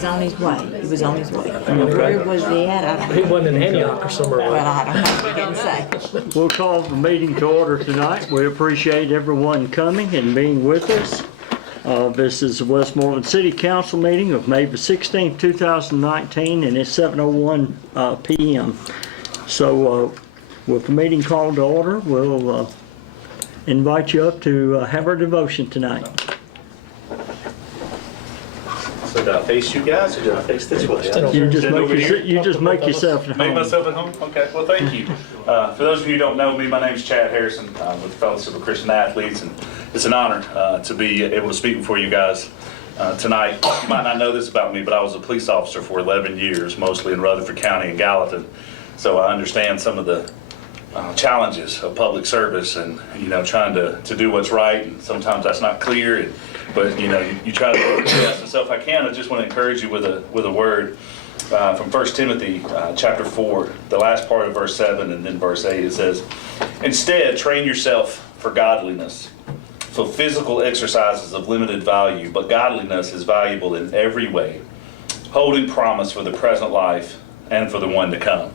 was on his way. He was on his way. Where was he at? I don't He know. wasn't in Antioch or somewhere. Well, I don't know. He didn't say. We'll call the meeting to order tonight. We appreciate everyone coming and being with us. This is the Westmoreland City Council meeting of May the 16th, 2019, and it's 7:01 p.m. So with the meeting called to order, we'll invite you up to have our devotion tonight. So did I face you guys, or did I face this way? You just Stand over here? make yourself at Make home. myself at home? Okay, well, thank you. For those of you who don't know me, my name is Chad Harrison with the Fellowship of Christian Athletes, and it's an honor to be able to speak before you guys tonight. You might not know this about me, but I was a police officer for 11 years, mostly in Rutherford County and Gallatin, so I understand some of the challenges of public service and, trying to do what's right, and sometimes that's not clear, but you try to do the best. And so if I can, I just want to encourage you with a word from 1 Timothy chapter 4, the last part of verse 7 and then verse 8. It says, "Instead, train yourself for godliness. For physical exercise is of limited value, but godliness is valuable in every way, holding promise for the present life and for the one to come."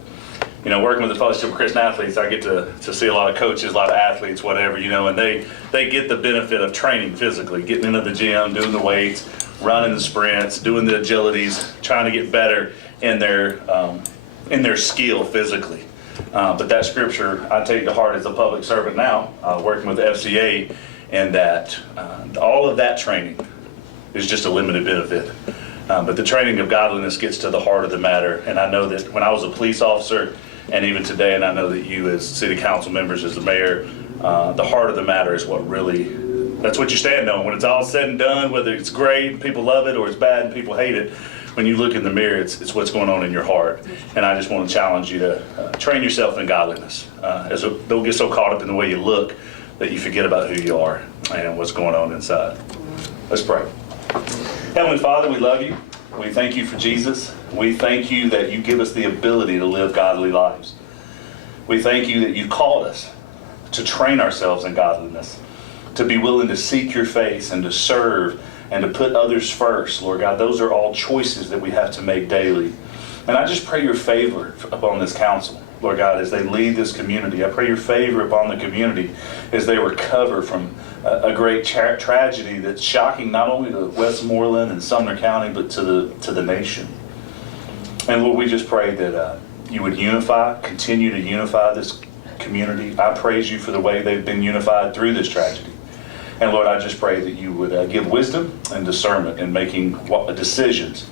Working with the Fellowship of Christian Athletes, I get to see a lot of coaches, a lot of athletes, whatever, and they get the benefit of training physically, getting into the gym, doing the weights, running the sprints, doing the agilities, trying to get better in their skill physically. But that scripture I take to heart as a public servant now, working with the FCA, and that all of that training is just a limited benefit. But the training of godliness gets to the heart of the matter. And I know that when I was a police officer, and even today, and I know that you as city council members, as the mayor, the heart of the matter is what really, that's what you stand on. When it's all said and done, whether it's great and people love it or it's bad and people hate it, when you look in the mirror, it's what's going on in your heart. And I just want to challenge you to train yourself in godliness. Don't get so caught up in the way you look that you forget about who you are and what's going on inside. Let's pray. Heavenly Father, we love you. We thank you for Jesus. We thank you that you give us the ability to live godly lives. We thank you that you called us to train ourselves in godliness, to be willing to seek your face and to serve and to put others first. Lord God, those are all choices that we have to make daily. And I just pray your favor upon this council, Lord God, as they lead this community. I pray your favor upon the community as they recover from a great tragedy that's shocking not only to Westmoreland and Sumner County, but to the nation. And Lord, we just pray that you would continue to unify this community. I praise you for the way they've been unified through this tragedy. And Lord, I just pray that you would give wisdom and discernment in making decisions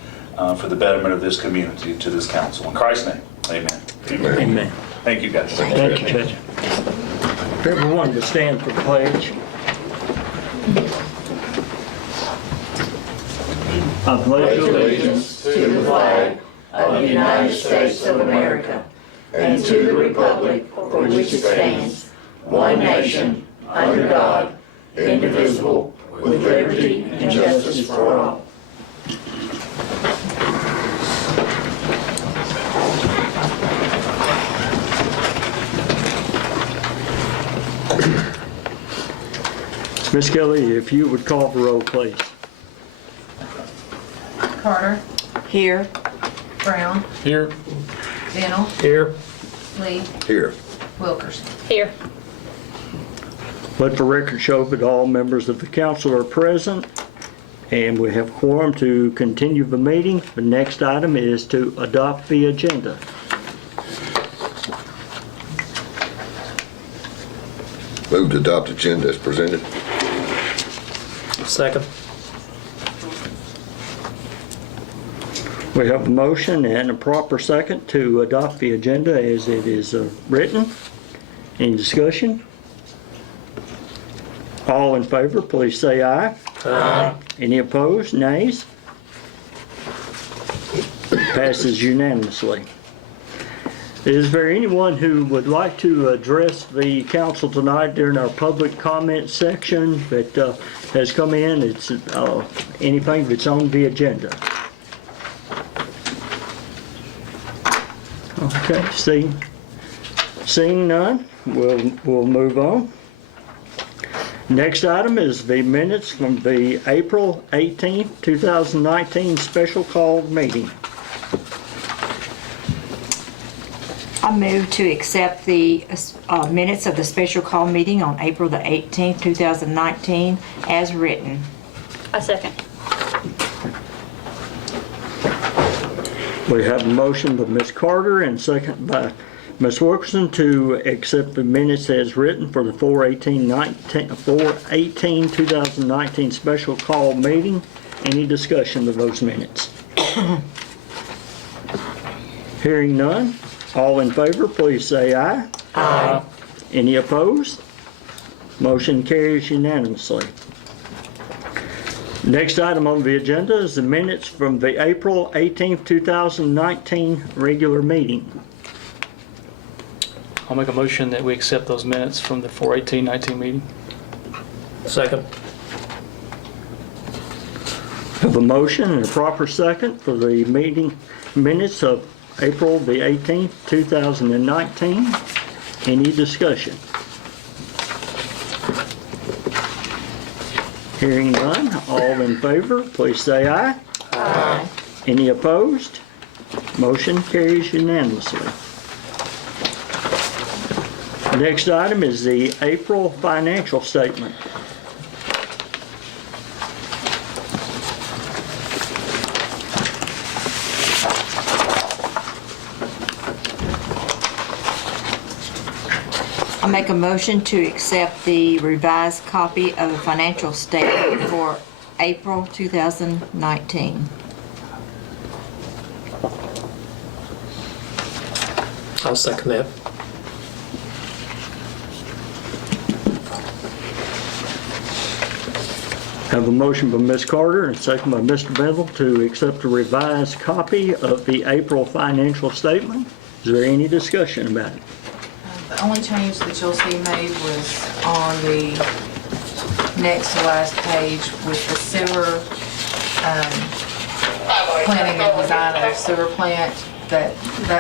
for the betterment of this community, to this council. In Christ's name, amen. Amen. Thank you, guys. Thank you, Judge. Everyone to stand for the pledge. I pledge allegiance to the flag of the United States of America and to the republic for which it stands, one nation, under God, indivisible, with liberty and justice for all. Miss Kelly, if you would call the roll, please. Carter, Here. Brown, Here. Dennell, Here. Lee, Here. Wilkerson. Here. Let the record show that all members of the council are present, and we have quorum to continue the meeting. The next item is to adopt the agenda. Move to adopt agenda as presented. Second. We have a motion and a proper second to adopt the agenda as it is written. Any discussion? All in favor, please say aye. Aye. Any opposed? Nays? Passes unanimously. Is there anyone who would like to address the council tonight during our public comment section that has come in? It's anything that's on the agenda. Okay, seeing none, we'll move on. Next item is the minutes from the April 18th, 2019 special called meeting. I move to accept the minutes of the special call meeting on April the 18th, 2019 as written. I second. We have a motion by Ms. Carter and second by Ms. Wilkerson to accept the minutes as written for the 4/18/2019 special call meeting. Any discussion of those minutes? Hearing none, all in favor, please say aye. Aye. Any opposed? Motion carries unanimously. Next item on the agenda is the minutes from the April 18th, 2019 regular meeting. I'll make a motion that we accept those minutes from the 4/18/19 meeting. Second. Have a motion and a proper second for the meeting minutes of April the 18th, 2019. Any discussion? Hearing none, all in favor, please say aye. Aye. Any opposed? Motion carries unanimously. Next item is the April financial statement. I make a motion to accept the revised copy of the financial statement for April 2019. I'll second that. Have a motion by Ms. Carter and a second by Mr. Bevel to accept a revised copy of the April financial statement. Is there any discussion about it? The only change that you'll see made was on the next to last page with the sewer, planning and design of sewer plant, that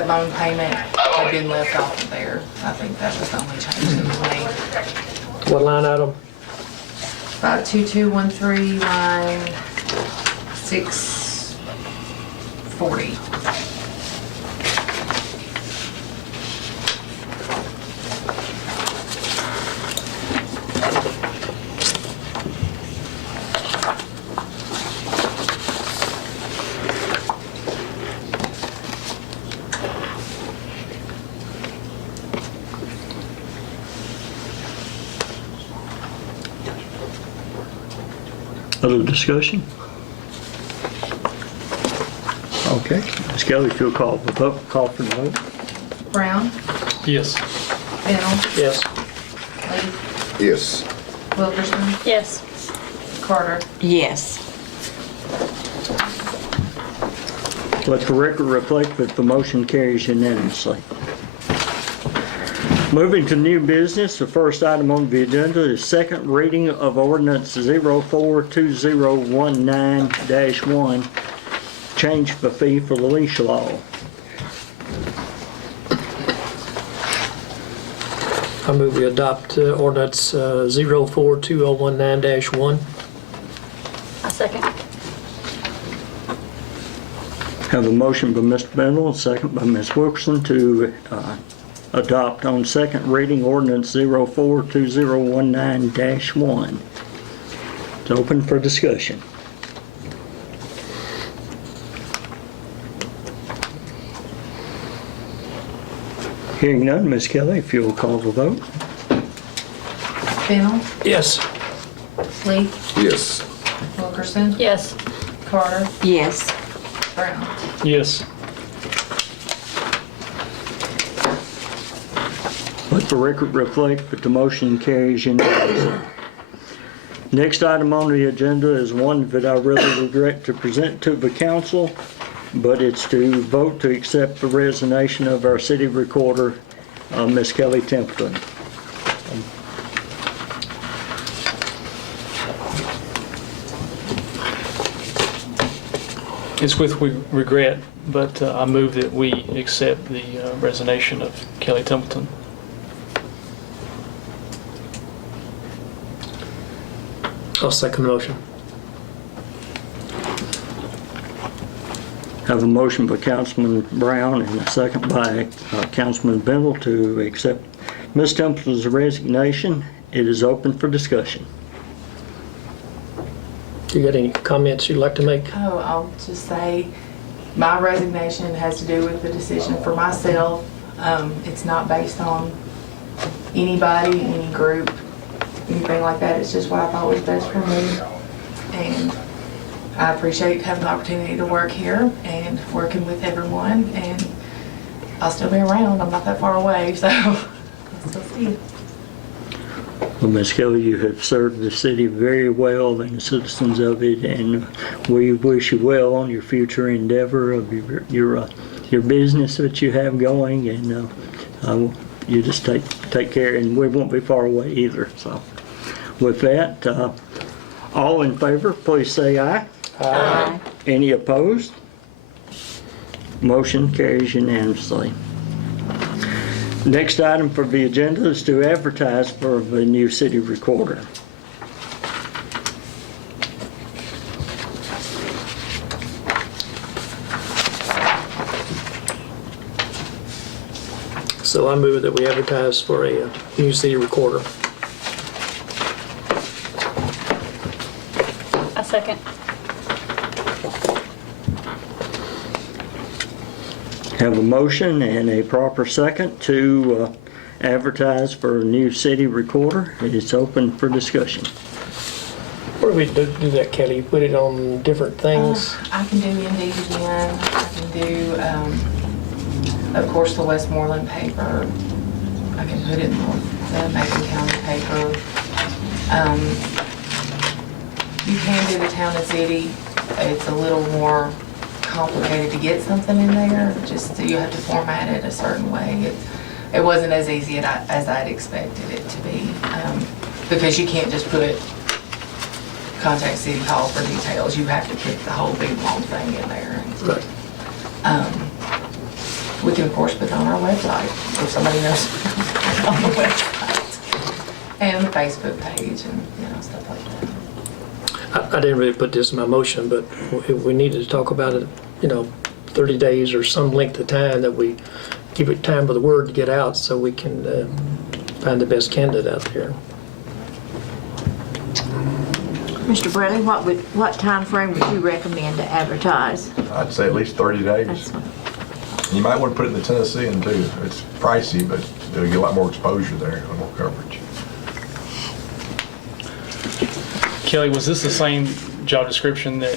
loan payment had been left off of there. I think that was the only change that was made. What line item? 2213, line 640. Other discussion? Okay, Ms. Kelly, if you'll call for the vote. Brown, Yes. Bennell, Yes. Lee, Yes. Wilkerson, Yes. Carter. Yes. Let the record reflect that the motion carries unanimously. Moving to new business, the first item on the agenda is second reading of ordinance 042019-1, change the fee for the leash law. I move we adopt ordinance 042019-1. I second. Have a motion by Mr. Bendel, a second by Ms. Wilkerson to adopt on second reading ordinance 042019-1. It's open for discussion. Hearing none, Ms. Kelly, if you'll call the vote. Bennell, Yes. Lee, Yes. Wilkerson, Yes. Carter, Yes. Brown. Yes. Let the record reflect that the motion carries unanimously. Next item on the agenda is one that I really regret to present to the council, but it's to vote to accept the resignation of our city recorder, Miss Kelly Templeton. It's with regret, but I move that we accept the resignation of Kelly Templeton. I'll second the motion. Have a motion by Councilman Brown and a second by Councilman Bendel to accept Ms. Templeton's resignation. It is open for discussion. Do you got any comments you'd like to make? Oh, I'll just say, my resignation has to do with the decision for myself. It's not based on anybody, any group, anything like that. It's just what I thought was best for me. And I appreciate having the opportunity to work here and working with everyone. And I'll still be around. I'm not that far away, so I'll still see you. Well, Ms. Kelly, you have served the city very well and the citizens of it, and we wish you well on your future endeavor of your business that you have going, and you just take care, and we won't be far away either. So, with that, all in favor, please say aye. Aye. Any opposed? Motion carries unanimously. Next item for the agenda is to advertise for the new city recorder. So I move that we advertise for a new city recorder. I second. Have a motion and a proper second to advertise for a new city recorder. It's open for discussion. Where do we do that, Kelly? Put it on different things? I can do Indeed again. I can do, of course, the Westmoreland paper. I can put it in the Macon County paper. You can do the town and city. It's a little more complicated to get something in there. Just you have to format it a certain way. It wasn't as easy as I'd expected it to be, because you can't just put contact City Hall for details. You have to put the whole big long thing in there. Right. We can of course put it on our website if somebody knows on the website and the Facebook page and stuff like that. I didn't really put this in my motion, but we needed to talk about it, 30 days or some length of time that we give it time for the word to get out so we can find the best candidate out there. Mr. Bradley, what time frame would you recommend to advertise? I'd say at least 30 days. That's- You might want to put it in the Tennessean too. It's pricey, but you'll get a lot more exposure there, a lot more coverage. Kelly, was this the same job description that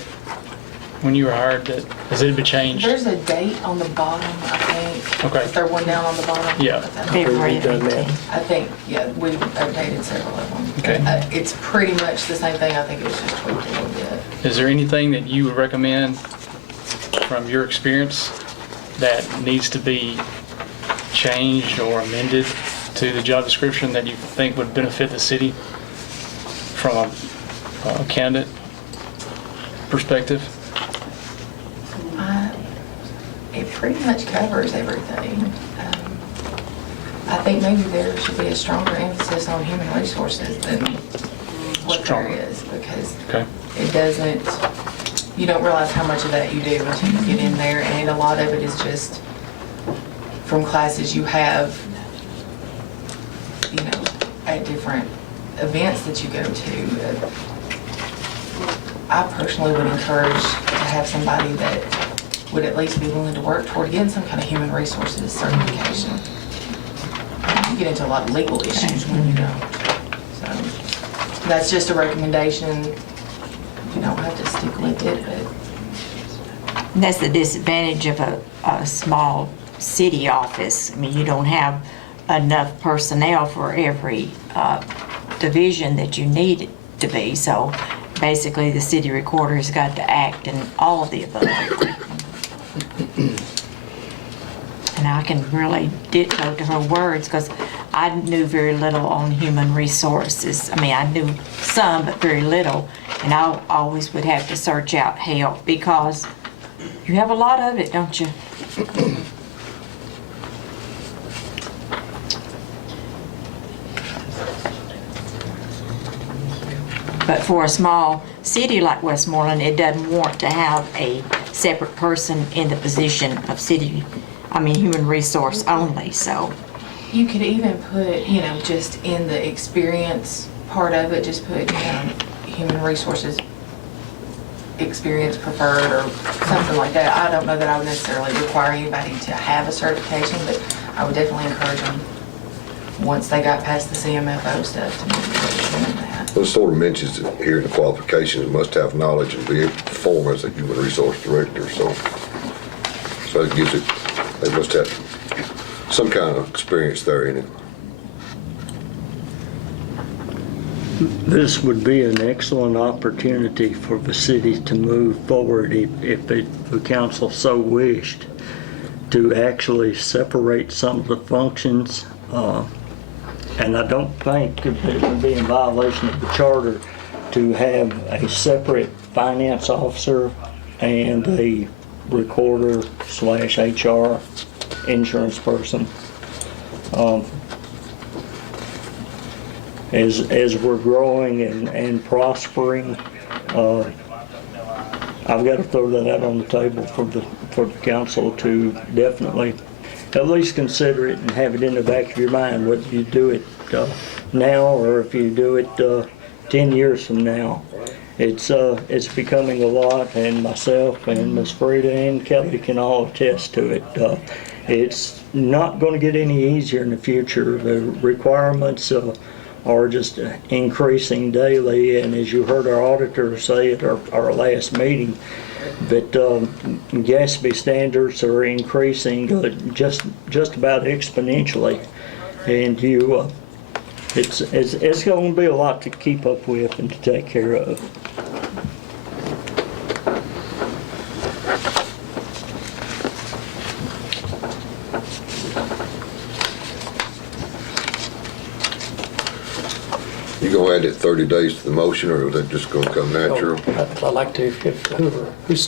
when you were hired, that has it been changed? There's a date on the bottom, I think. Okay. Is there one down on the bottom? Yeah. February We've done that. 18th. I think, yeah, we've updated several of them. Okay. It's pretty much the same thing. I think it was just tweaked a little bit. Is there anything that you would recommend from your experience that needs to be changed or amended to the job description that you think would benefit the city from a candidate perspective? It pretty much covers everything. I think maybe there should be a stronger emphasis on human resources than what Stronger. there is, because Okay. it doesn't, you don't realize how much of that you do until you get in there, and a lot of it is just from classes you have, at different events that you go to. I personally would encourage to have somebody that would at least be willing to work toward getting some kind of human resources certification. You get into a lot of legal issues when you don't. So that's just a recommendation. You don't have to stick with it, but And that's the disadvantage of a small city office. I mean, you don't have enough personnel for every division that you need it to be. So basically, the city recorder's got to act in all of the above. And I can really ditto to her words because I knew very little on human resources. I mean, I knew some, but very little. And I always would have to search out help because you have a lot of it, don't you? But for a small city like Westmoreland, it doesn't want to have a separate person in the position of human resource only, so. You could even put, just in the experience part of it, just put, human resources experience preferred or something like that. I don't know that I would necessarily require anybody to have a certification, but I would definitely encourage them, once they got past the CMFO stuff, to maybe do that. Well, it sort of mentions it here in the qualifications, it must have knowledge and be able to perform as a human resource director, so it gives it, they must have some kind of experience there in it. This would be an excellent opportunity for the city to move forward if the council so wished, to actually separate some of the functions. And I don't think it would be in violation of the charter to have a separate finance officer and a recorder / HR insurance person. As we're growing and prospering, I've got to throw that out on the table for the council to definitely at least consider it and have it in the back of your mind, whether you do it now or if you do it 10 years from now. It's becoming a lot, and myself and Ms. Frida and Kelly can all attest to it. It's not going to get any easier in the future. The requirements are just increasing daily, and as you heard our auditor say at our last meeting, that GASB standards are increasing just about exponentially, and it's going to be a lot to keep up with and to take care of. You gonna add that 30 days to the motion, or is that just gonna come natural? I'd like to, who's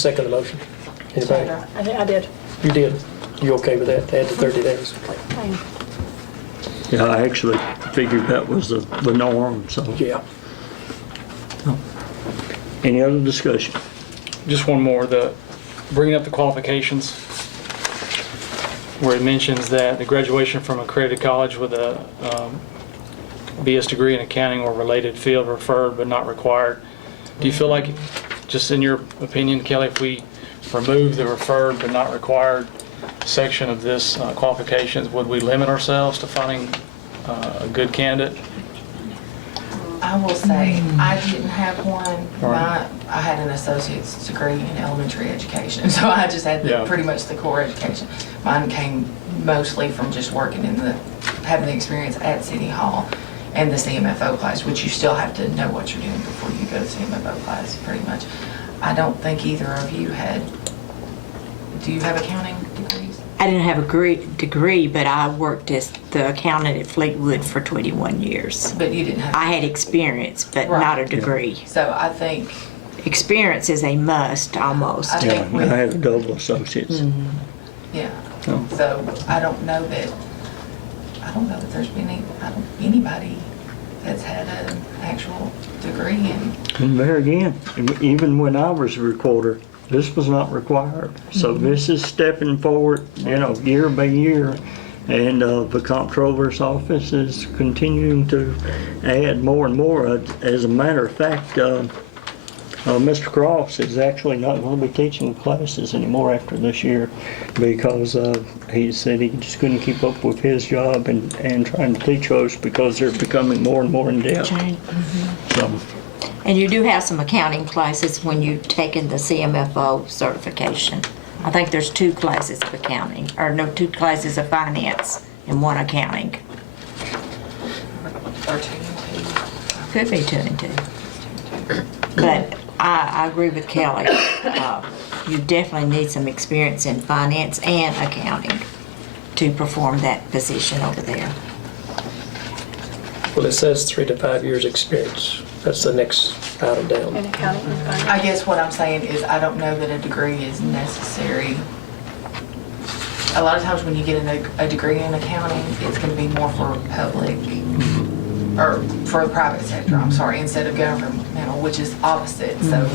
second the motion? Anybody? I think I did. You did? You okay with that, to add the 30 days? Fine. Yeah, I actually figured that was the norm, so. Yeah. Any other discussion? Just one more, bringing up the qualifications, where it mentions that the graduation from accredited college with a BS degree in accounting or related field referred but not required. Do you feel like, just in your opinion, Kelly, if we remove the referred but not required section of this qualifications, would we limit ourselves to finding a good candidate? I will say, I didn't have one. Right. I had an associate's degree in elementary education, so I just had pretty much the core education. Mine came mostly from just working having the experience at City Hall and the CMFO class, which you still have to know what you're doing before you go to CMFO class, pretty much. I don't think either of you do you have accounting degrees? I didn't have a degree, but I worked as the accountant at Fleetwood for 21 years. But you didn't have. I had experience, but Right. not a degree. So I think. Experience is a must, almost. I think Yeah, I have double associates. Yeah. Oh. So I don't know that there's been anybody that's had an actual degree in. And there again, even when I was a recorder, this was not required. So this is stepping forward, year by year. And the comptroller's office is continuing to add more and more. As a matter of fact, Mr. Cross is actually not going to be teaching classes anymore after this year because he said he just couldn't keep up with his job and trying to teach those because they're becoming more and more in depth. So, And you do have some accounting classes when you've taken the CMFO certification. I think there's 2 classes of accounting, or no, 2 classes of finance and 1 accounting. Or 2 and 2. Could be 2 and 2. But I agree with Kelly. You definitely need some experience in finance and accounting to perform that position over there. Well, it says 3 to 5 years experience. That's the next item down. In accounting and finance. I guess what I'm saying is I don't know that a degree is necessary. A lot of times when you get a degree in accounting, it's going to be more for public or for the private sector, I'm sorry, instead of governmental, which is opposite. So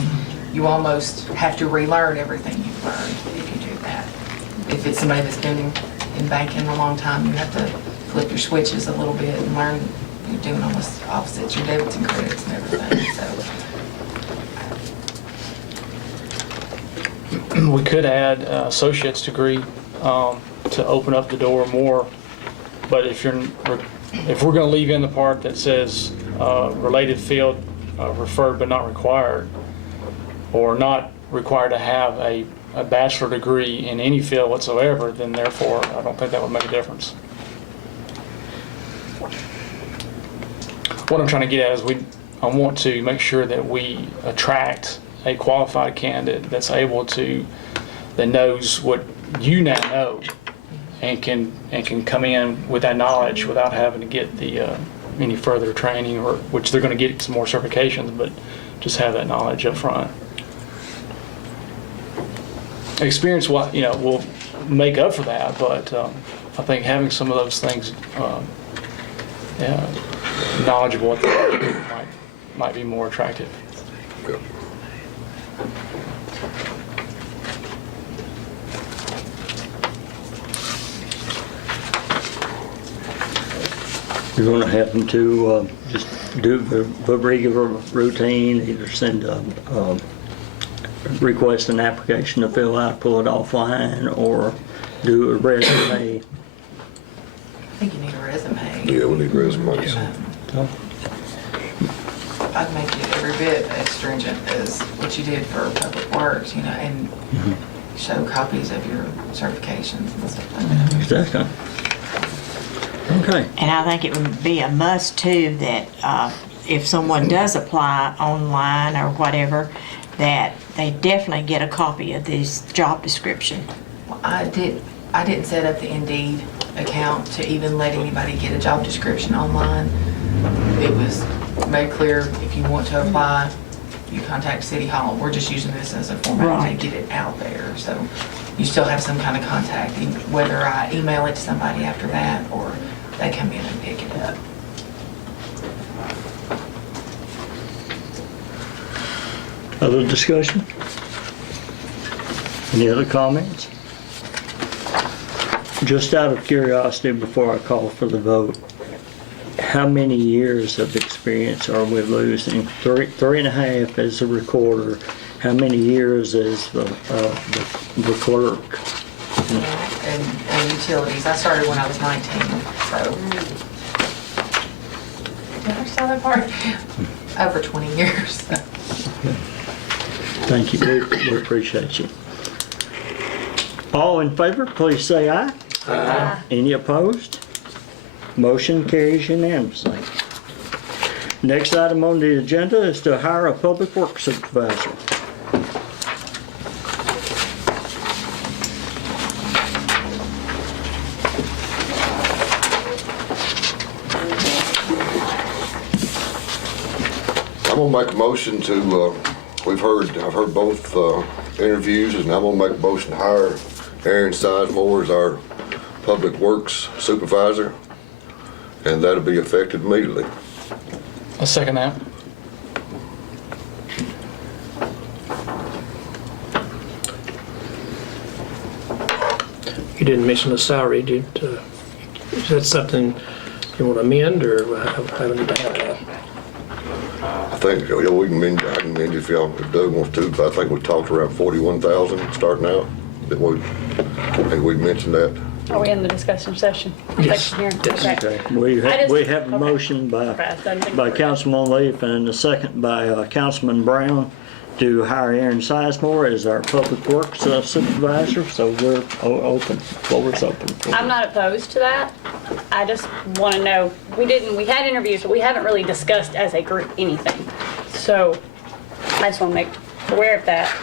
you almost have to relearn everything you've learned if you do that. If it's somebody that's been in banking a long time, you have to flip your switches a little bit and learn. You're doing almost opposites, your debits and credits and everything. So We could add associate's degree to open up the door more, but if we're going to leave in the part that says related field referred but not required, or not required to have a bachelor degree in any field whatsoever, then therefore I don't think that would make a difference. What I'm trying to get at is I want to make sure that we attract a qualified candidate that knows what you now know and can come in with that knowledge without having to get any further training, or which they're going to get some more certifications, but just have that knowledge up front. Experience will make up for that, but I think having some of those things knowledgeable might be more attractive. Yep. You're gonna have them to just do the regular routine, either send request an application to fill out, pull it offline, or do a resume. I think you need a resume. Yeah, we need resumes. So, I'd make it every bit as stringent as what you did for Public Works, and show copies of your certifications and stuff like that. exactly. Okay. And I think it would be a must too that if someone does apply online or whatever, that they definitely get a copy of this job description. Well, I didn't set up the Indeed account to even let anybody get a job description online. It was made clear, if you want to apply, you contact City Hall. We're just using this as a format Right. to get it out there. So you still have some kind of contact, whether I email it to somebody after that or they come in and pick it up. Other discussion? Any other comments? Just out of curiosity, before I call for the vote, how many years of experience are we losing? Three and a half as a recorder. How many years as the clerk? And utilities. I started when I was 19, so. Did I start that part? Over 20 years. Thank you, we appreciate you. All in favor, please say aye. Aye. Any opposed? Motion carries unanimously. Next item on the agenda is to hire a public works supervisor. I'm gonna make a motion to, I've heard both interviews, and I'm gonna make a motion to hire Aaron Sizemore as our Public Works Supervisor, and that'll be effective immediately. I'll second that. You didn't mention the salary. Is that something you want to amend, or how do you have that? I think, we can amend, I can amend it if Doug wants to, but I think we talked around 41,000 starting out. I think we mentioned that. Are we in the discussion session? Yes. Section here? Yes. Okay. Okay, we have a okay. motion by Okay, I didn't by think- Councilman Leaf and a second by Councilman Brown to hire Aaron Sizemore as our Public Works Supervisor, so we're open, floor is open. I'm not opposed to that. I just want to know, we had interviews, but we haven't really discussed as a group anything. So I just want to make aware of that.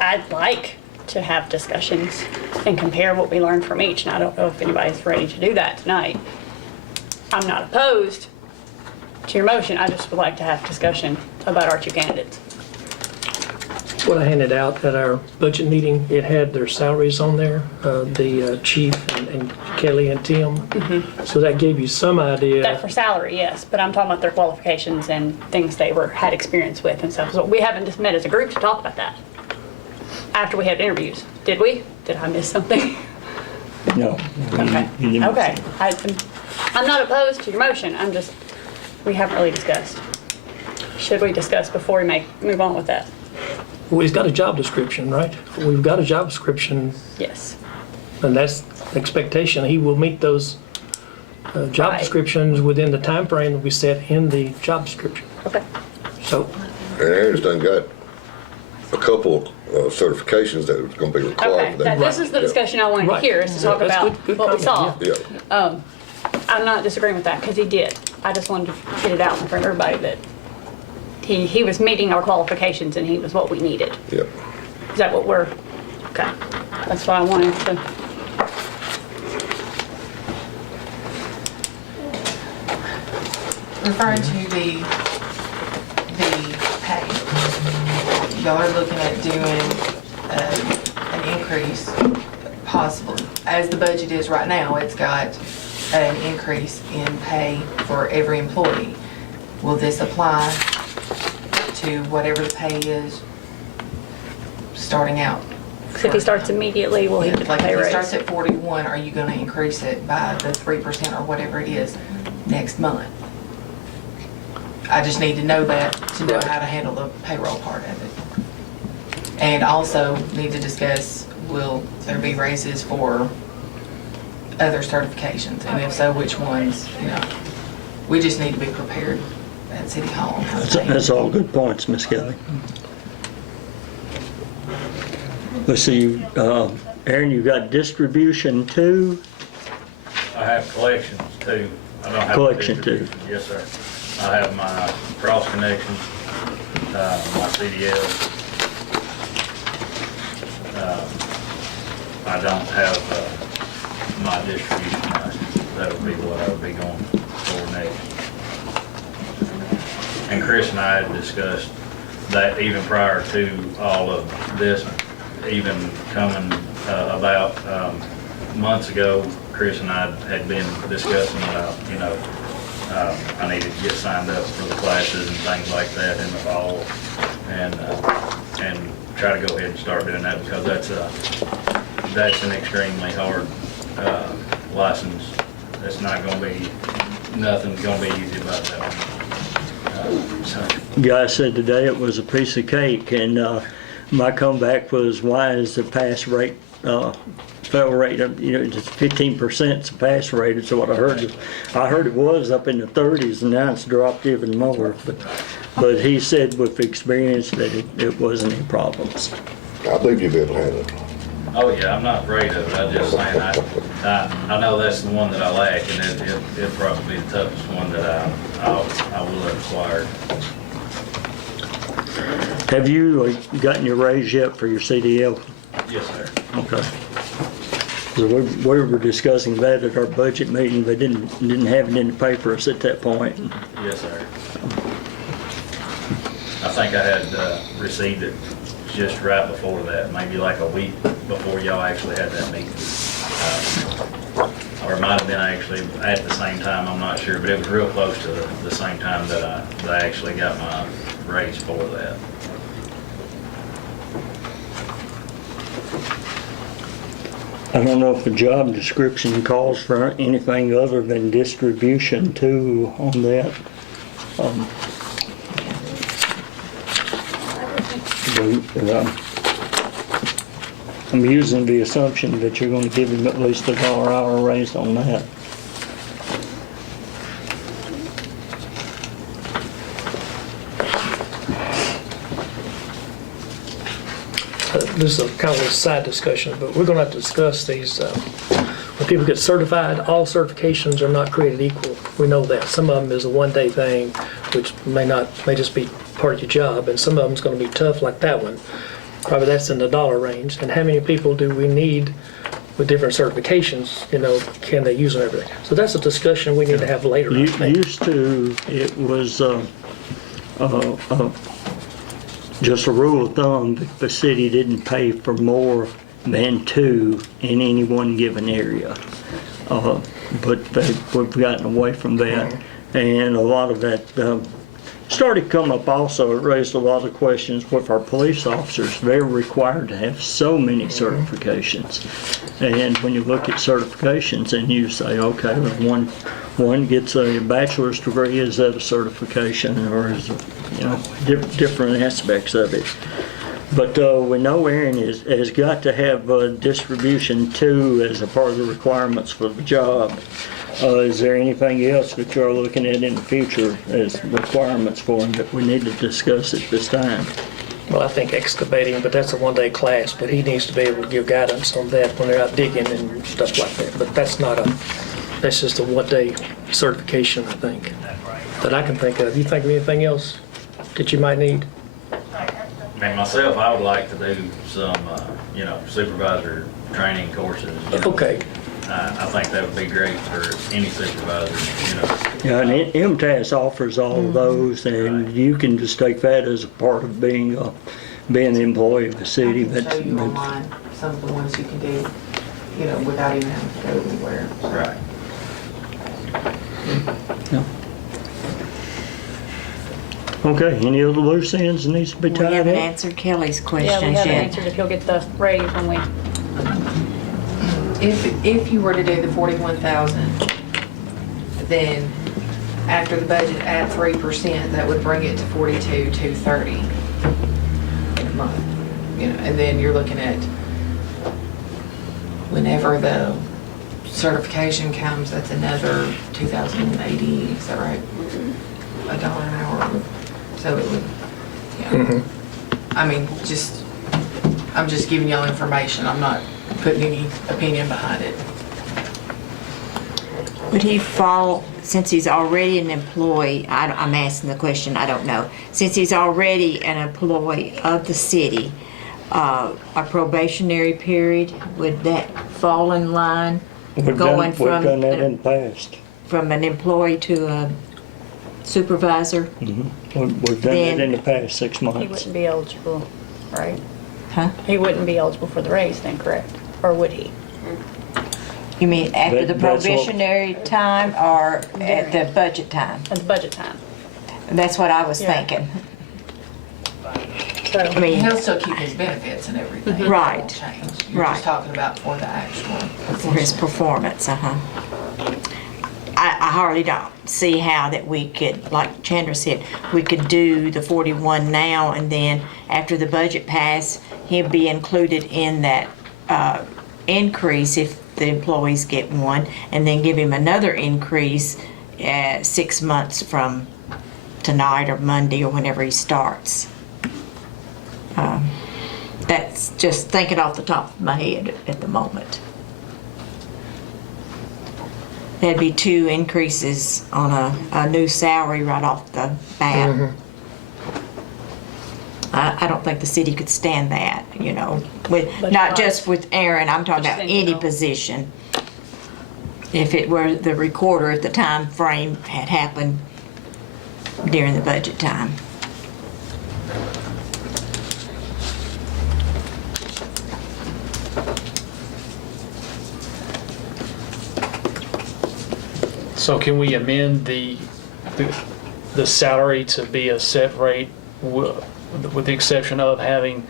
I'd like to have discussions and compare what we learned from each, and I don't know if anybody's ready to do that tonight. I'm not opposed to your motion, I just would like to have discussion about our two candidates. what I handed out at our budget meeting. It had their salaries on there, the chief and Kelly and Tim. So that gave you some idea. That for salary, yes, but I'm talking about their qualifications and things they had experience with and stuff. So we haven't just met as a group to talk about that. After we had interviews, did we? Did I miss something? No. Okay. you didn't. Okay. I'm not opposed to your motion. We haven't really discussed. Should we discuss before we move on with that? Well, he's got a job description, right? We've got a job description, Yes. and that's the expectation. He will meet those job Right. descriptions within the time frame that we set in the job description. Okay. So, And Aaron's done got a couple certifications that was gonna be Okay. required for that. This is the discussion I wanted to Right. hear, is to talk That's about good what we saw. comment, Yeah, I'm not disagreeing with that, because he did. I just wanted to get it out in front of everybody that he was meeting our qualifications and he was what we needed. yeah. Is that what we're, okay. That's what I wanted to, Referring to the pay, y'all are looking at doing an increase, possibly. As the budget is right now, it's got an increase in pay for every employee. Will this apply to whatever the pay is starting out? if he starts immediately, will he get a Like pay if he raise? starts at 41, are you gonna increase it by the 3% or whatever it is next month? I just need to know that to know how to handle the payroll part of it. And also need to discuss, will there be raises for other certifications? And if so, which ones, you know? We just need to be prepared at City Hall. on how to pay. That's all good points, Miss Kelly. Let's see, Aaron, you got distribution too? I have collections too. I don't have. Collection too. distribution. Yes, sir. I have my cross connections, my CDL. I don't have, my distribution license. That would be what I would be going for next. And Chris and I had discussed that even prior to all of this even coming about months ago. Chris and I had been discussing about, you know, I needed to get signed up for the classes and things like that in the fall, and try to go ahead and start doing that, because that's an extremely hard license. It's not going to be, nothing's going to be easy about that one. So. Guy said today it was a piece of cake, and my comeback was, why is the pass rate, fail rate, you know, just 15% is the pass rate, is what I heard. I heard it was up in the 30s, and now it's dropped even more. But he said with experience that it wasn't any problems. I think you'll be able to handle it. Oh yeah, I'm not afraid of it. I'm just saying I know that's the one that I lack, and it'll probably be the toughest one that I will have acquired. Have you gotten your raise yet for your CDL? Yes, sir. Okay. So we were discussing that at our budget meeting. They didn't have it in the papers at that point. Yes, sir. I think I had received it just right before that, maybe like a week before y'all actually had that meeting. Or it might have been actually at the same time, I'm not sure, but it was real close to the same time that I actually got my raise for that. I don't know if the job description calls for anything other than distribution too on that. I'm using the assumption that you're going to give him at least $1 an hour raise on that. this is a kind of a side discussion, but we're going to have to discuss these. When people get certified, all certifications are not created equal. We know that. Some of them is a one-day thing, which may just be part of your job, and some of them's going to be tough, like that one. Probably that's in the dollar range. And how many people do we need with different certifications? You know, can they use them, everything? So that's a discussion we need to have later. I think. Used to, it was just a rule of thumb, the city didn't pay for more than 2 in any one given area. But we've gotten away from that, and a lot of that started to come up also. It raised a lot of questions with our police officers. They're required to have so many certifications. And when you look at certifications and you say, okay, well, one gets a bachelor's degree, is that a certification, or is it, different aspects of it. But we know Aaron has got to have distribution too as a part of the requirements for the job. Is there anything else that you're looking at in the future as requirements for him that we need to discuss at this time? Well, I think excavating, but that's a one-day class, but he needs to be able to give guidance on that when they're out digging and stuff like that. But that's just a one-day certification, I think, that I can think of. You think of anything else that you might need? And myself, I would like to do some, supervisor training courses. Okay. I think that would be great for any supervisor, Yeah, and MTAS offers all of those, and you can just take that as a part of being an employee of the city. I can show you online some of the ones you can do, without even having to go anywhere. Right. Yeah. Okay, any other loose ends that needs to be We tied haven't up? answered Kelly's Yeah, questions we haven't yet. answered if he'll get the raise when we, If you were to do the 41,000, then after the budget at 3%, that would bring it to 42,230 in a month. And then you're looking at whenever the certification comes, that's another 2,080. Is that right? $1 an hour. So it would, yeah. I mean, I'm just giving y'all information. I'm not putting any opinion behind it. Would he fall, since he's already an employee, I'm asking the question, I don't know. Since he's already an employee of the city, a probationary period, would that fall in line? We've done that in the past. From an employee to a supervisor? We've done that in the past 6 he months. wouldn't be eligible, right? Huh? He wouldn't be eligible for the raise then, correct? Or would he? You mean after the That's what- probationary time or at the budget time? At the budget time. That's what I was Yeah. thinking. So, I mean, He'll still keep his benefits and everything. It Right. won't change. You're Right. just talking about for the actual. for his performance, I hardly don't see how that we could, like Chandra said, we could do the 41 now and then after the budget passed, he'll be included in that increase if the employees get one, and then give him another increase 6 months from tonight or Monday or whenever he starts. That's just thinking off the top of my head at the moment. There'd be 2 increases on a new salary right off the bat. I don't think the city could stand that, with, not just with Aaron, I'm talking about any position. If it were the recorder at the time frame had happened during the budget time. So can we amend the salary to be a set rate with the exception of having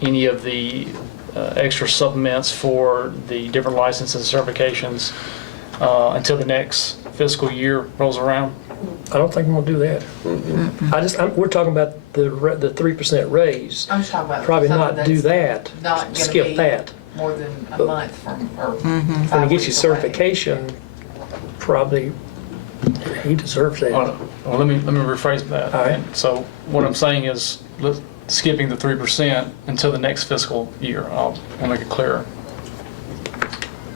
any of the extra supplements for the different licenses and certifications until the next fiscal year rolls around? I don't think I'm gonna do that. We're talking about the 3% raise. I'm just talking about. Probably something not do that's that. Not gonna Skip be that. more than a month from, or When 5 he gets weeks your away. certification, probably, he deserves that. Well, let me rephrase that. All right. So what I'm saying is skipping the 3% until the next fiscal year. I'll make it clearer.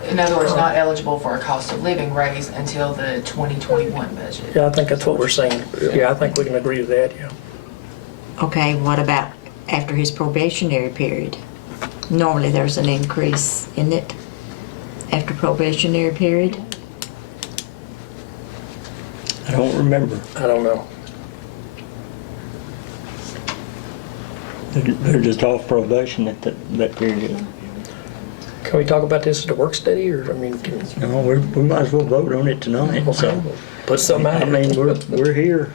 In other words, not eligible for a cost of living raise until the 2021 budget. Yeah, I think that's what we're saying. Yeah, I think we can agree to that, yeah. Okay, what about after his probationary period? Normally there's an increase, isn't it? After probationary period? I don't remember. I don't know. They're just off probation at that period. Can we talk about this at a work study, or, I mean, can, No, we might as well vote on it tonight, so. put something out? I mean, we're here.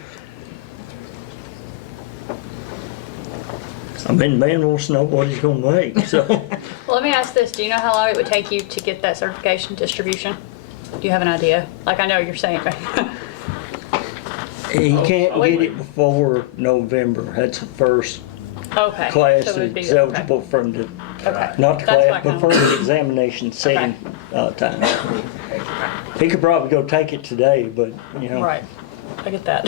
I mean, the man wants to know what he's gonna make, so. Well, let me ask this, do you know how long it would take you to get that certification distribution? Do you have an idea? Like, I know you're saying, He can't Oh, wait, get wait. it before November. That's the first okay. class so it would be- that's eligible from the, Okay. not the That's what I class, but kinda- from the examination setting time. He could probably go take it today, but, you know. Right, I get that.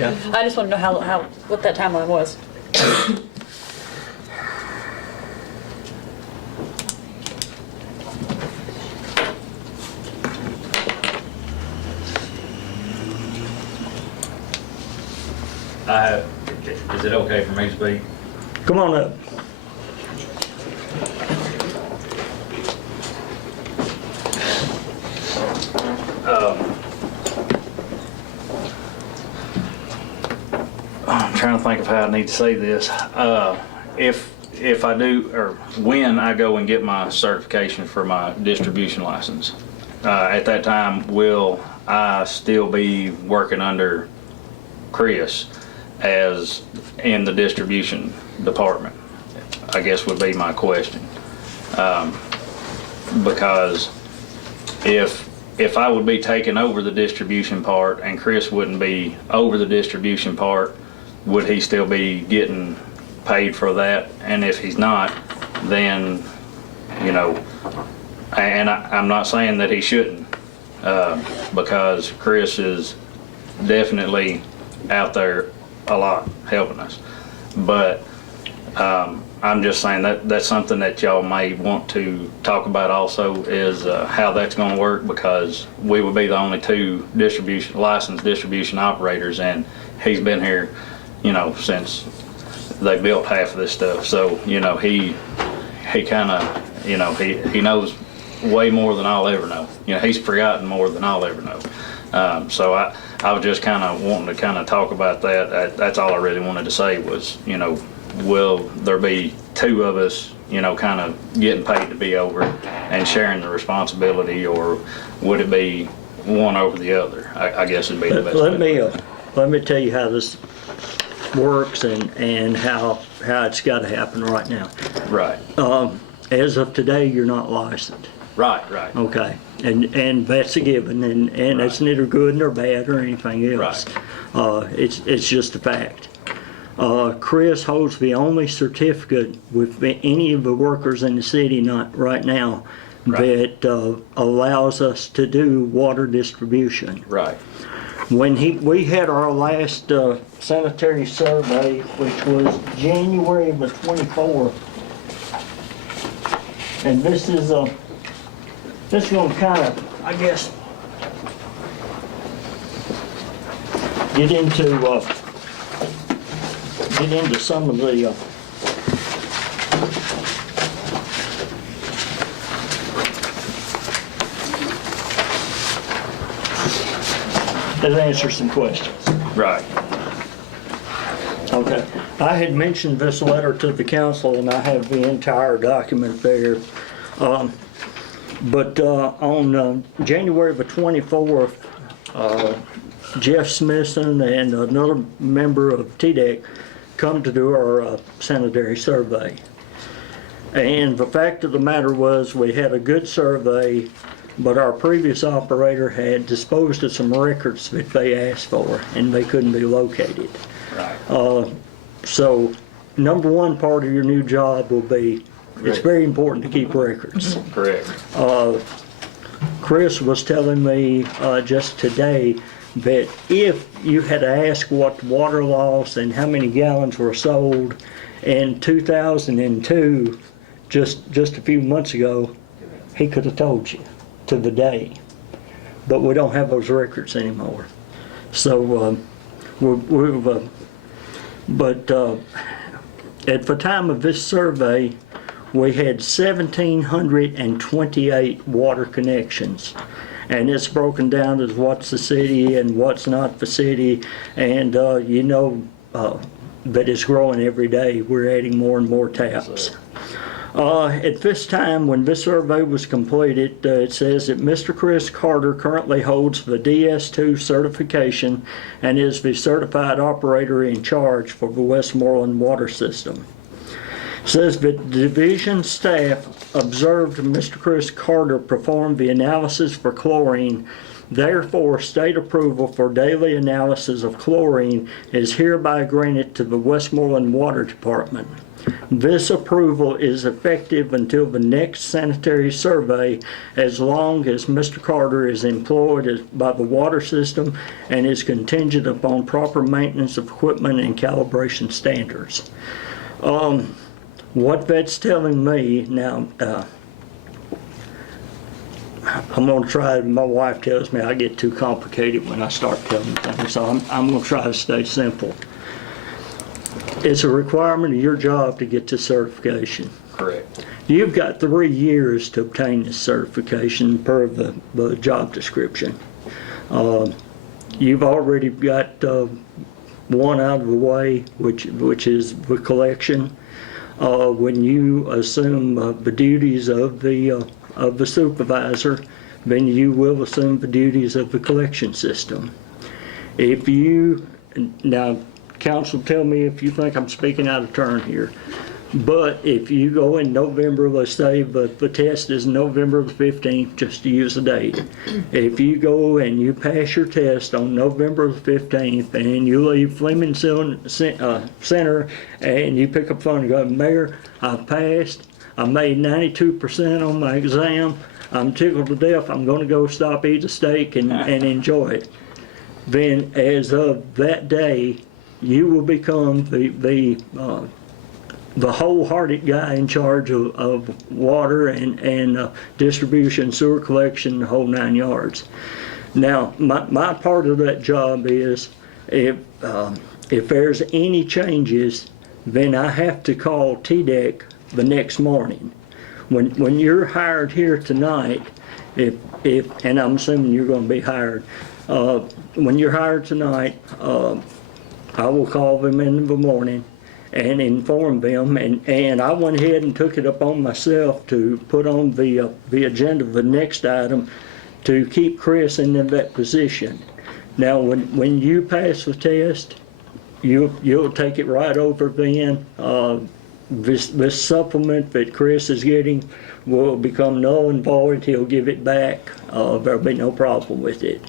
Yeah. I just want to know what that timeline was. Is it okay for me to speak? Come on up. I'm trying to think of how I need to say this. If I do, or when I go and get my certification for my distribution license, at that time, will I still be working under Chris as in the distribution department? I guess would be my question. Because if I would be taking over the distribution part and Chris wouldn't be over the distribution part, would he still be getting paid for that? And if he's not, then, you know, and I'm not saying that he shouldn't, because Chris is definitely out there a lot helping us. But I'm just saying that's something that y'all may want to talk about also, is how that's going to work, because we would be the only two licensed distribution operators, and he's been here, you know, since they built half of this stuff. So, you know, he kind of, you know, he knows way more than I'll ever know. You know, he's forgotten more than I'll ever know. So I was just kind of wanting to kind of talk about that. That's all I really wanted to say was, you know, will there be two of us, you know, kind of getting paid to be over and sharing the responsibility, or would it be one over the other? I guess it'd be the best. Let me tell you how this works and how it's got to happen right now. Right. As of today, you're not licensed. Right. Okay, and that's a given, and it's neither good nor bad or anything else. It's just a fact. Chris holds the only certificate with any of the workers in the city, not right now, that allows us to do water distribution. Right. When we had our last sanitary survey, which was January of the 24th, and this is going to kind of, I guess, get into some of the that answers some questions. Right. Okay. I had mentioned this letter to the council, and I have the entire document there. But on January the 24th, Jeff Smithson and another member of TDEC come to do our sanitary survey. And the fact of the matter was, we had a good survey, but our previous operator had disposed of some records that they asked for, and they couldn't be located. Right. So, number one part of your new job will be, it's very important to keep records. Correct. Chris was telling me just today that if you had asked what water loss and how many gallons were sold in 2002, just a few months ago, he could have told you to the day. But we don't have those records anymore. So at the time of this survey, we had 1,728 water connections. And it's broken down as what's the city and what's not the city. And that is growing every day. We're adding more and more taps. At this time, when this survey was completed, it says that Mr. Chris Carter currently holds the DS2 certification and is the certified operator in charge for the Westmoreland water system. It says that the division staff observed Mr. Chris Carter perform the analysis for chlorine. Therefore, state approval for daily analysis of chlorine is hereby granted to the Westmoreland Water Department. This approval is effective until the next sanitary survey, as long as Mr. Carter is employed by the water system and is contingent upon proper maintenance of equipment and calibration standards. What that's telling me now, I'm going to try, my wife tells me I get too complicated when I start telling things, so I'm going to try to stay simple. It's a requirement of your job to get this certification. Correct. You've got 3 years to obtain this certification per the job description. You've already got one out of the way, which is the collection. When you assume the duties of the supervisor, then you will assume the duties of the collection system. If you, now council, tell me if you think I'm speaking out of turn here, but if you go in November, let's say the test is November the 15th, just to use a date. If you go and you pass your test on November the 15th and you leave Fleming Center and you pick up the phone and go, Mayor, I've passed, I made 92% on my exam, I'm tickled to death, I'm going to go stop, eat a steak and enjoy it. Then as of that day, you will become the wholehearted guy in charge of water and distribution, sewer collection, the whole 9 yards. Now, my part of that job is if there's any changes, then I have to call TDEC the next morning. When you're hired here tonight, and I'm assuming you're going to be hired, when you're hired tonight, I will call them in the morning and inform them, and I went ahead and took it upon myself to put on the agenda the next item to keep Chris in that position. Now, when you pass the test, you'll take it right over then. This supplement that Chris is getting will become null and void. He'll give it back. There'll be no problem with it.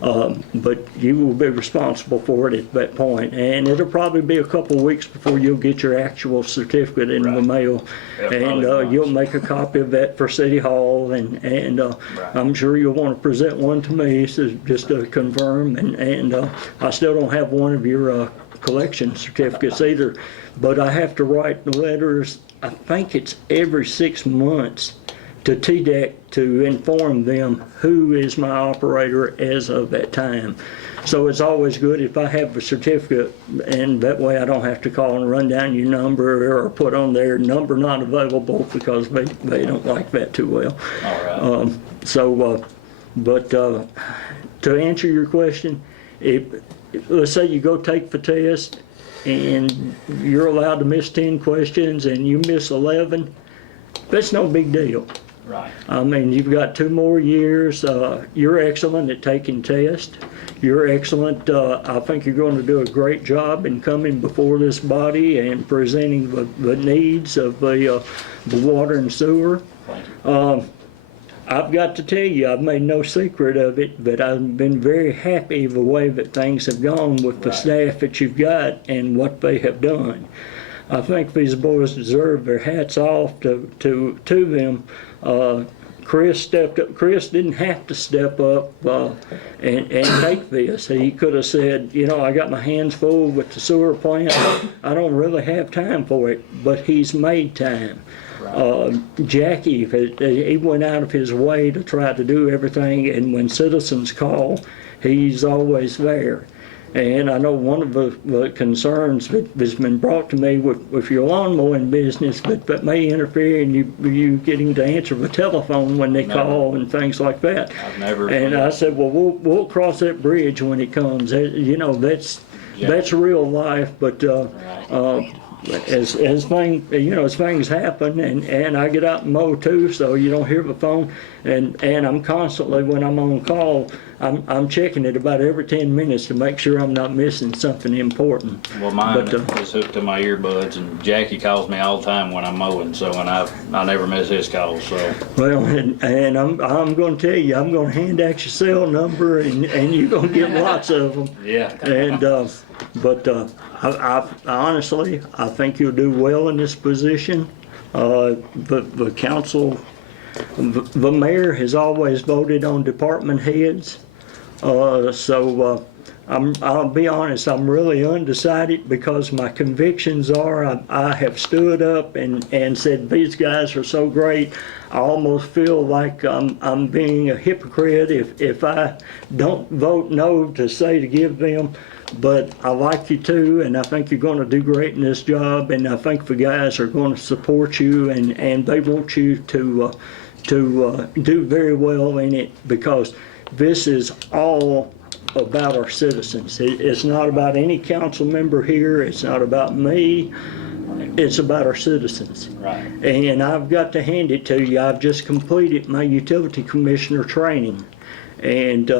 But you will be responsible for it at that point, and it'll probably be a couple of weeks before you'll get your actual certificate in the mail, and you'll make a copy of that for City Hall, and I'm sure you'll want to present one to me, so just to confirm, and I still don't have one of your collection certificates either, but I have to write the letters, I think it's every 6 months, to TDEC to inform them who is my operator as of that time. So it's always good if I have a certificate, and that way I don't have to call and run down your number or put on there number not available, because they don't like that too well. All right. But to answer your question, let's say you go take the test and you're allowed to miss 10 questions and you miss 11, that's no big deal. Right. I mean, you've got 2 more years. You're excellent at taking tests. You're excellent. I think you're going to do a great job in coming before this body and presenting the needs of the water and sewer. I've got to tell you, I've made no secret of it, but I've been very happy the way that things have gone with the staff that you've got and what they have done. I think these boys deserve their hats off to them. Chris stepped up. Chris didn't have to step up and take this. He could have said, you know, I got my hands full with the sewer plant. I don't really have time for it, but he's made time. Jackie, he went out of his way to try to do everything, and when citizens call, he's always there. And I know one of the concerns that has been brought to me with your lawn mowing business that may interfere in you getting to answer the telephone when they call and things like that. I've never. And I said, well, we'll cross that bridge when it comes. You know, that's that's real life, but, as things happen, and I get out and mow too, so you don't hear the phone, and I'm constantly, when I'm on call, I'm checking it about every 10 minutes to make sure I'm not missing something important. Well, mine But, is hooked to my earbuds, and Jackie calls me all the time when I'm mowing, so, and I never miss his calls, so. Well, and I'm going to tell you, I'm going to hand out your cell number, and you're going to get lots of them. Yeah. And, I honestly, I think you'll do well in this position. The council, the mayor has always voted on department heads. I'll be honest, I'm really undecided because my convictions are, I have stood up and said, these guys are so great. I almost feel like I'm being a hypocrite if I don't vote no to say to give them. But I like you too, and I think you're going to do great in this job, and I think the guys are going to support you, and they want you to do very well in it, because this is all about our citizens. It's not about any council member here. It's not about me. It's about our citizens. Right. And I've got to hand it to you. I've just completed my utility commissioner training, and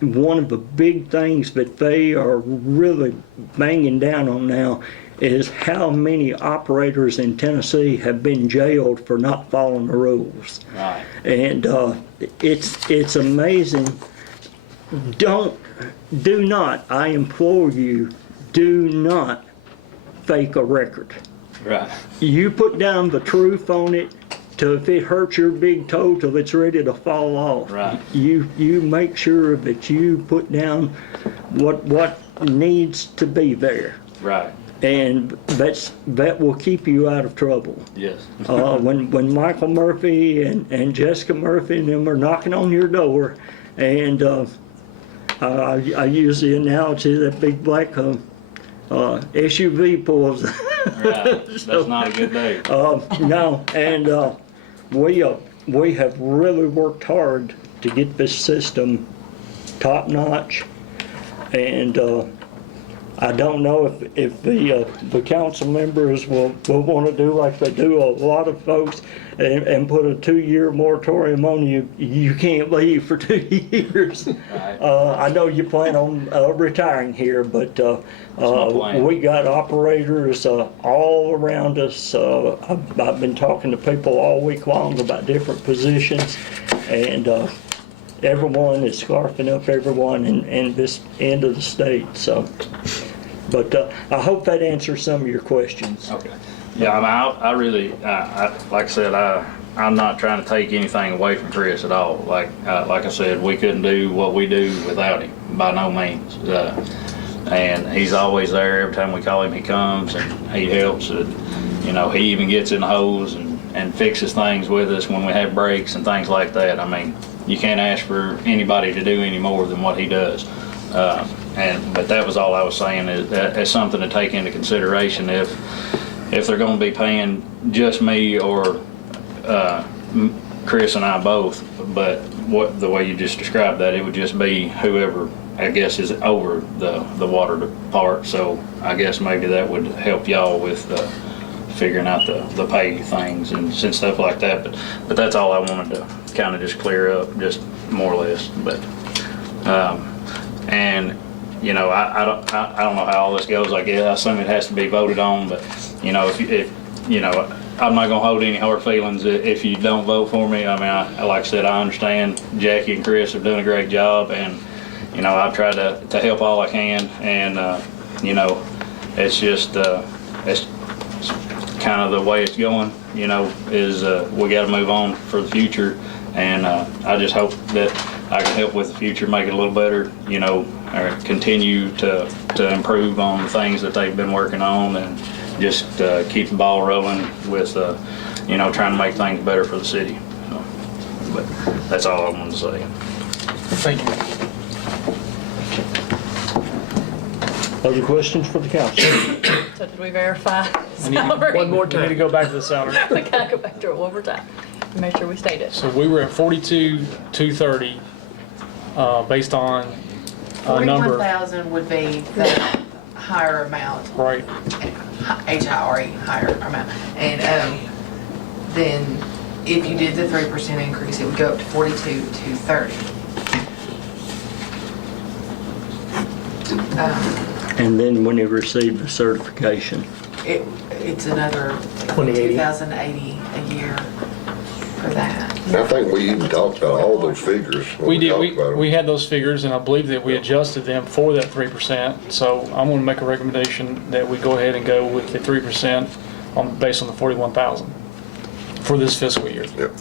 one of the big things that they are really banging down on now is how many operators in Tennessee have been jailed for not following the rules. Right. And it's amazing. Do not, I implore you, do not fake a record. Right. You put down the truth on it, till if it hurts your big toe till it's ready to fall off. Right. You make sure that you put down what needs to be there. Right. And that will keep you out of trouble. Yes. When Michael Murphy and Jessica Murphy and them are knocking on your door, and I use the analogy that big black SUV pulls. Right. That's not a good day. No, and we have really worked hard to get this system top notch, and I don't know if the council members will want to do like they do a lot of folks and put a 2-year moratorium on you. You can't leave for 2 years. Right. I know you plan on retiring here, but plan. we got operators all around us. I've been talking to people all week long about different positions, and everyone is scarfing up everyone in this end of the state. So, but I hope that answers some of your questions. Okay. Yeah, I mean, I really, like I said, I'm not trying to take anything away from Chris at all. Like I said, we couldn't do what we do without him, by no means. And he's always there. Every time we call him, he comes and he helps. And, he even gets in the hose and fixes things with us when we have breaks and things like that. I mean, you can't ask for anybody to do any more than what he does. But that was all I was saying, is that as something to take into consideration if they're going to be paying just me or Chris and I both. But the way you just described that, it would just be whoever, I guess, is over the water part. So I guess maybe that would help y'all with figuring out the pay things and stuff like that. But that's all I wanted to kind of just clear up, just more or less. But and I don't know how all this goes. I guess I assume it has to be voted on. But if I'm not gonna hold any hard feelings if you don't vote for me. I mean, like I said, I understand Jackie and Chris are doing a great job, and I've tried to help all I can, and it's just it's kind of the way it's going. Is we got to move on for the future, and I just hope that I can help with the future, make it a little better. Or continue to improve on the things that they've been working on, and just keep the ball rolling with trying to make things better for the city. So, but that's all I wanted to say. Thank you. Other questions for the council? So did we verify We need to- salary? One more We need to time. go back to the salary. We gotta go back to it one more time, to make sure we state it. So we were at 42,230, based on a number. 41,000 would be the higher amount, Right. HIRE, higher amount. And then if you did the 3% increase, it would go up to 42,230. And then when you receive the certification, It's another 2080. 2,080 a year for that. I think we even talked about all those figures when We did, talked about them. we had those figures, and I believe that we adjusted them for that 3%. So I'm gonna make a recommendation that we go ahead and go with the 3% based on the 41,000 for this fiscal year. Yep.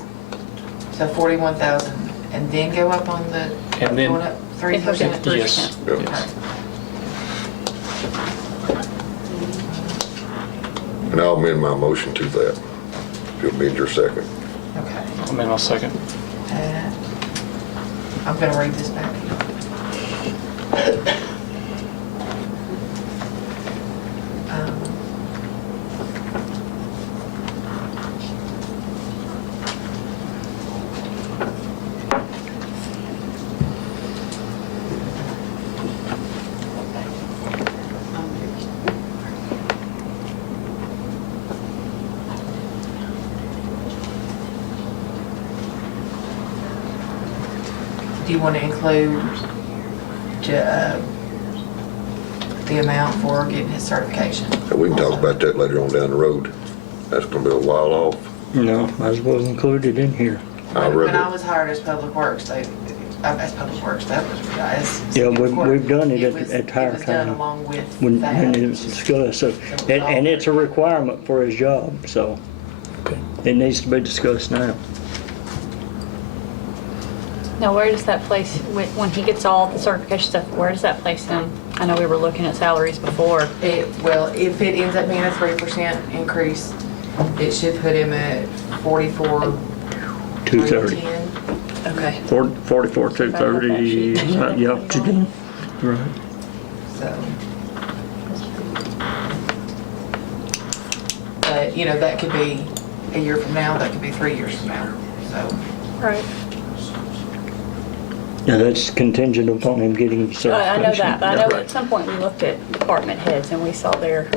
So 41,000 and then go up on the, And then- going up 3%? Yes, Yep. yes. And I'll amend my motion to that. You'll amend your second. Okay. I mean, I'll second. I'm gonna read this back. Do you want to include the amount for getting his certification? And we can talk about that later on down the road. That's gonna be a while off. no, might as well include it in here. I'd When I rather, was hired as Public Works, that was, as. Yeah, we've done it at higher It was done time. along with When that. it was discussed, so, and it's a requirement for his job, so Okay. it needs to be discussed now. Now, where does that place, when he gets all the certification stuff, where does that place him? I know we were looking at salaries before. Well, if it ends up being a 3% increase, it should put him at 44. 230. 310. Okay. 44, 230, yeah, what you doing? Right. So. But, you know, that could be a year from now, that could be 3 years from now, so. Right. Yeah, that's contingent upon him getting the I certification. know that, but I know at some point we looked at department heads and we saw their,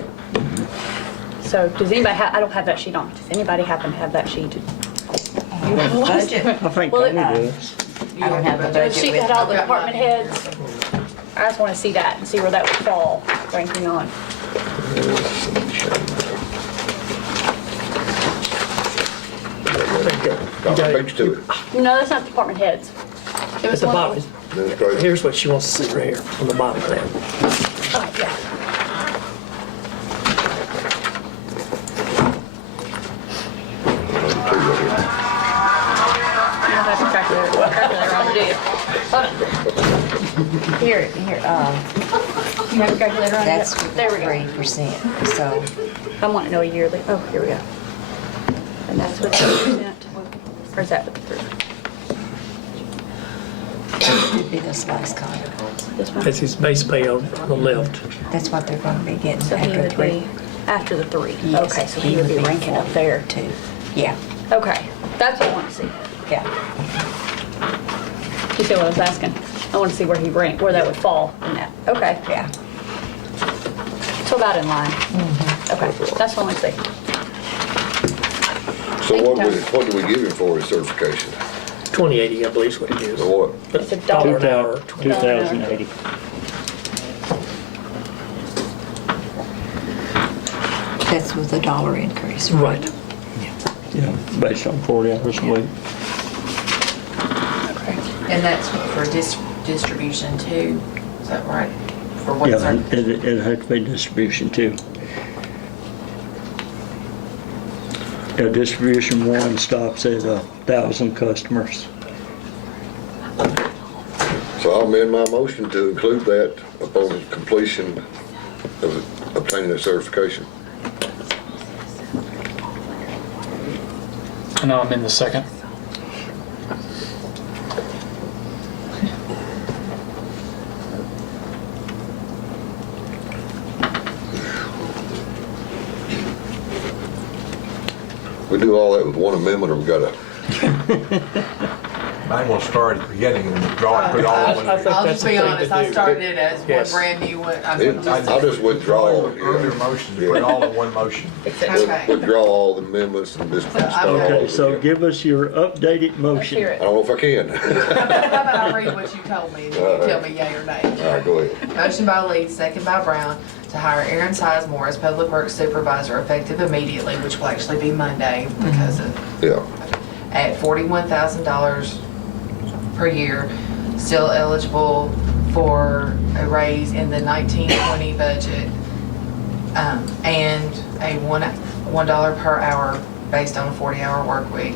so does anybody have, I don't have that sheet on. Does anybody happen to have that sheet? Budget. I think Well, Tony does. I don't have the The budget sheet with that had all the me. department heads. I just want to see that and see where that would fall, ranking on. got a page to it. No, that's not department heads. It At was the one that bottom, was- Administrative. here's what she wants to see right here, on the bottom there. Oh, yeah. You don't have to calculator on, do you? Here, You have a calculator on? that's There we go. 3%, so I want to know a yearly. Oh, here we go. And that's with 3%. Or is that with the 3? it would be this last column. This one? That's his base pay on the left. That's what they're gonna be getting So he after would 3. be after the 3. Yes, Okay, so he would be ranking up there. 42. Yeah, Okay, that's what I want to see. yeah. You see what I was asking? I want to see where he ranked, where that would fall in that. Okay, Yeah. so about in line. Okay, that's what I want to see. So what do we give him for his certification? 2080, I believe is what it is. So what? It's $1 an hour. 2,080. That's with a $1 increase, right? Right. Yeah, based on 40 hours a week. Okay. And that's for distribution too, is that right? For what Yeah, certification? it'd have to be distribution too. Yeah, distribution 1 stops at 1,000 customers. So I'll amend my motion to include that upon completion of obtaining the certification. And now I'm in the second. We do all that with one amendment, or we gotta, Might want to start at the beginning and withdraw and put it all in I one. think I'll that's just the be thing to honest, I do. started it as one Yes. brand new one. I'll just withdraw. Earlier motion, to put it all in one motion. Okay. Withdraw all the amendments and just start all Okay, over so again. give us your updated motion. Hear I it. don't know if I can. How about I read what you told me, and then you tell me yay or nay? All right, go ahead. Motion by Lee, second by Brown, to hire Aaron Sizemore as Public Works Supervisor effective immediately, which will actually be Monday because of, Yeah. at $41,000 per year, still eligible for a raise in the 1920 budget, and a $1 per hour based on a 40-hour work week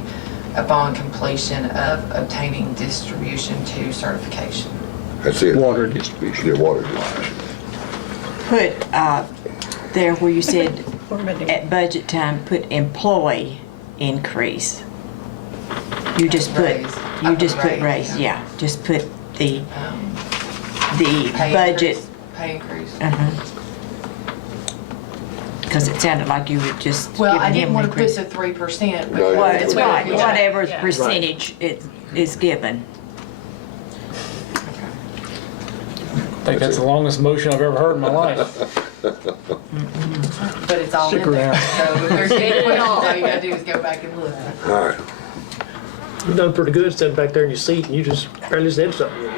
upon completion of obtaining Distribution 2 certification. That's it. Water distribution. Yeah, water distribution. Put, there where you said at budget time, put employee increase. You just put, Raise. I you put just put raise, raise, yeah. yeah, just put the Pay budget. increase- Pay increase. Because it sounded like you were just Well, I giving didn't him want an to put increase. the 3%. No, Well, yeah. it's right, Yeah. whatever Yeah. percentage it is given. I think that's the longest motion I've ever heard in my life. But it's all Stick in there. around. So if there's any questions, all you gotta do is go back and look. All right. You've done pretty good sitting back there in your seat and you just barely said something.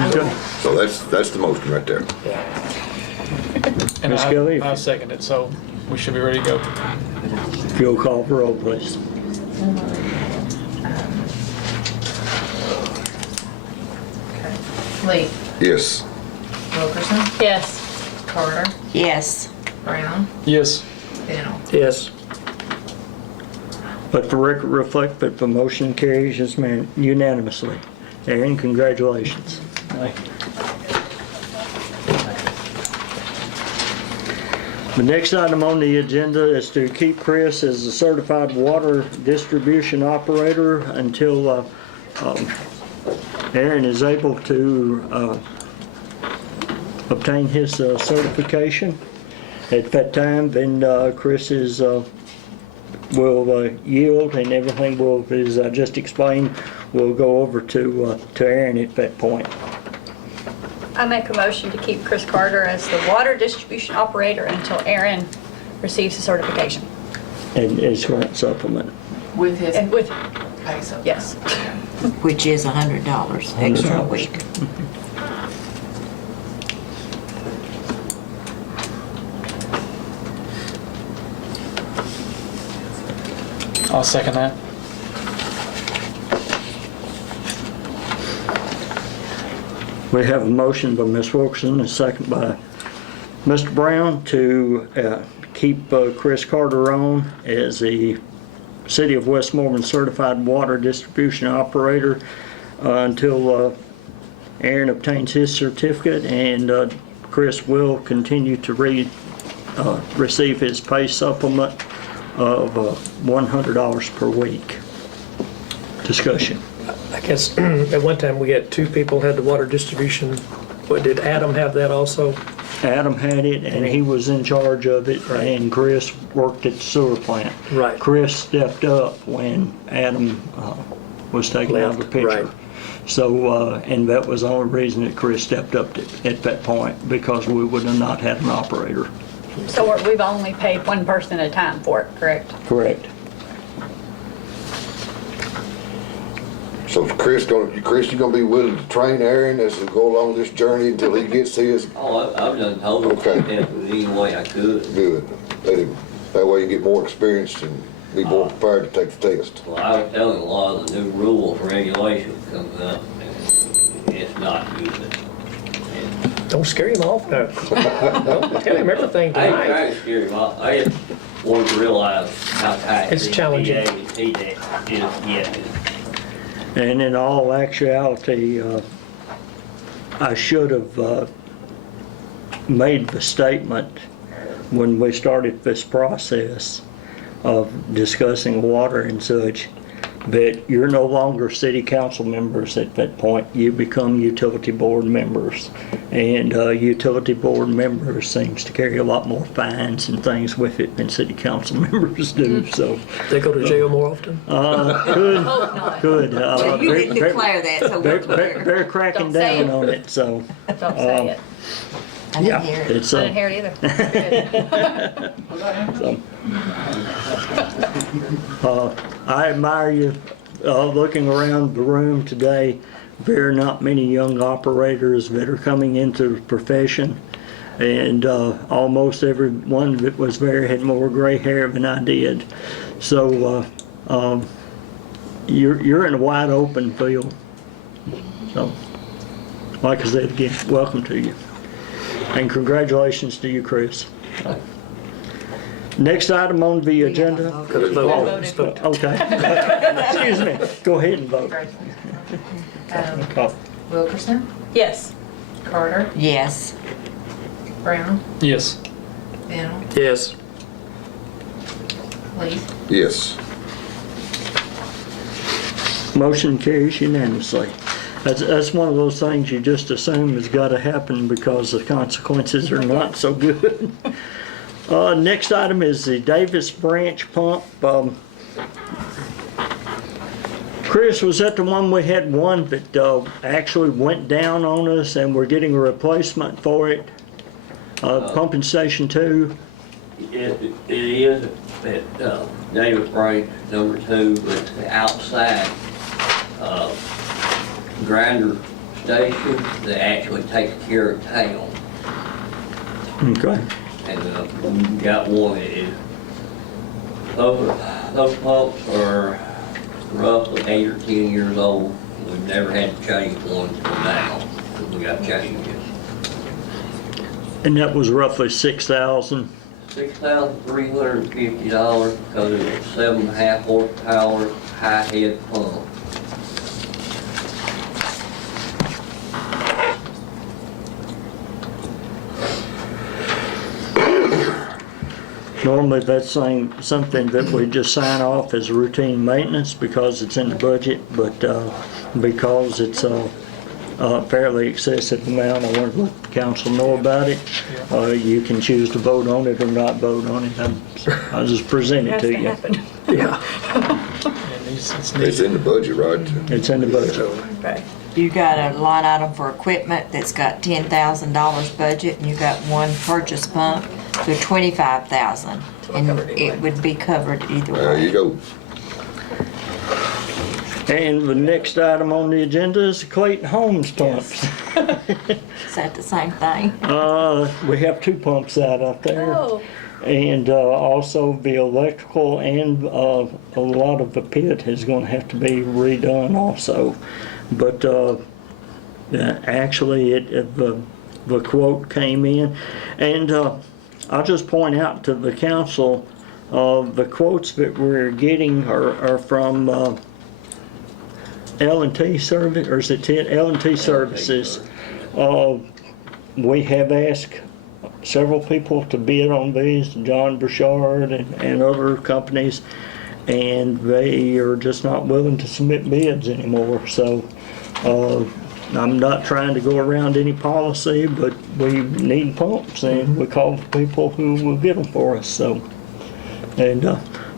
Okay. So that's the motion right there. And Ms. Kelly? I second it, so we should be ready to go. If you'll call for roll, please. Lee, Yes. Wilkerson, Yes. Carter, Yes, Brown, Yes. Bennell. Yes. Let the record reflect that the motion carries unanimously. Aaron, congratulations. The next item on the agenda is to keep Chris as a certified water distribution operator until Aaron is able to obtain his certification. At that time, then Chris will yield, and everything will, as I just explained, will go over to Aaron at that point. I make a motion to keep Chris Carter as the water distribution operator until Aaron receives the certification. And his current supplement. With his And with, pay so. yes. which is $100 extra a week. I'll second that. We have a motion by Ms. Wilkerson, a second by Mr. Brown to keep Chris Carter on as the City of Westmoreland Certified Water Distribution Operator until Aaron obtains his certificate, and Chris will continue to receive his pay supplement of $100 per week. Discussion. I guess at one time we had two people had the water distribution. What, did Adam have that also? Adam had it, and he was in charge of it, and Chris worked at the sewer plant. Right. Chris stepped up when Adam was taken out of the Left, picture. right. So, and that was the only reason that Chris stepped up at that point, because we would have not had an operator. So we've only paid one person at a time for it, correct? Correct. So Chris, you gonna be willing to train Aaron as we go along this journey until he gets his Oh, I've done told him Okay. to help in any way I could. good? That way you get more experience and be more prepared to take the test. Well, I was telling a lot of the new rules, regulations comes up, and it's not good. And Don't scare him off now. Don't tell him everything I ain't tonight. trying to scare him off. I just want to realize how tight It's these challenging. PAs he is getting. And in all actuality, I should have made the statement when we started this process of discussing water and such, that you're no longer city council members at that point. You become utility board members. And utility board members seems to carry a lot more fines and things with it than city council members do, so. They go to jail more often? Could. You didn't declare that, so we're clear. They're cracking Don't say down it. on it, so. Don't say it. I Yeah, didn't hear it. it's, I didn't hear it either. so. I admire you, looking around the room today, there are not many young operators that are coming into the profession. And almost everyone that was there had more gray hair than I did. So you're in a wide open field. So, like I said again, welcome to you. And congratulations to you, Chris. Next item on the agenda. Vote. Okay. Excuse me. Go ahead and vote. Wilkerson, Yes. Carter, Yes. Brown, Yes. Bennell, Yes. Yes. Motion carries unanimously. That's one of those things you just assume has got to happen because the consequences are not so good. Next item is the Davis Branch pump. Chris, was that the one we had one that actually went down on us and we're getting a replacement for it? Pumping station 2? It is at Davis Branch number 2, but the outside grinder station that actually takes care of town. Okay. And we got one. Those pumps are roughly 8 or 10 years old. We've never had to change one until now, because we got changes. And that was roughly $6,000. $6,350 because it was 7.5 horsepower high head pump. Normally that's something that we just sign off as routine maintenance because it's in the budget, but because it's a fairly excessive amount, I wanted to let the council know about it. You can choose to vote on it or not vote on it. I'll just present it to you. Yeah. It's in the budget, right? It's in the budget. Okay. You got a line item for equipment that's got $10,000 budget, and you got one purchase pump, so $25,000. And it would be covered either way. There you go. And the next item on the agenda is the Clayton Homes pumps. Is that the same thing? We have 2 pumps out there. Oh. And also the electrical and a lot of the pit is going to have to be redone also. But actually the quote came in. And I'll just point out to the council, the quotes that we're getting are from L&T Service, or is it L&T Services? We have asked several people to bid on these, John Burchard and other companies, and they are just not willing to submit bids anymore. So I'm not trying to go around any policy, but we need pumps, and we call the people who will get them for us. So, and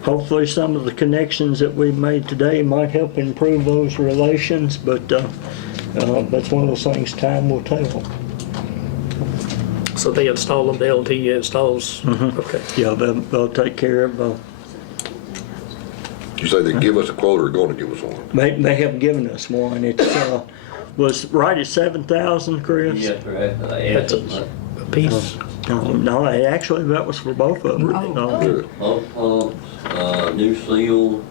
hopefully some of the connections that we've made today might help improve those relations, but that's one of those things time will tell. So they install them, the LT installs? Okay. Yeah, they'll take care of, You say they give us a quote or going to give us one? they have given us one. It was right at 7,000, Chris? Yes, sir. That's a piece? No, actually that was for both of them. Good. Both pumps, new seal,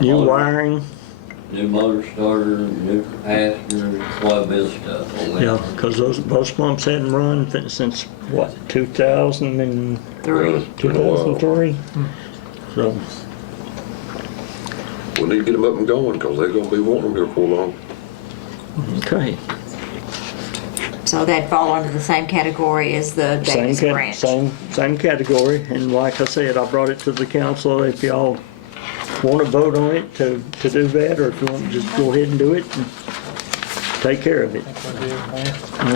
New wiring, new motor starter, new capacitor, quite a bit of stuff on that. yeah, because those pumps hadn't run since what, 2003? 2003. So, We need to get them up and going because they're going to be wanting them here for long. okay. So that'd fall under the same category as the Davis Branch. Same category, and like I said, I brought it to the council. If y'all want to vote on it to do that, or if you want to just go ahead and do it and take care of it.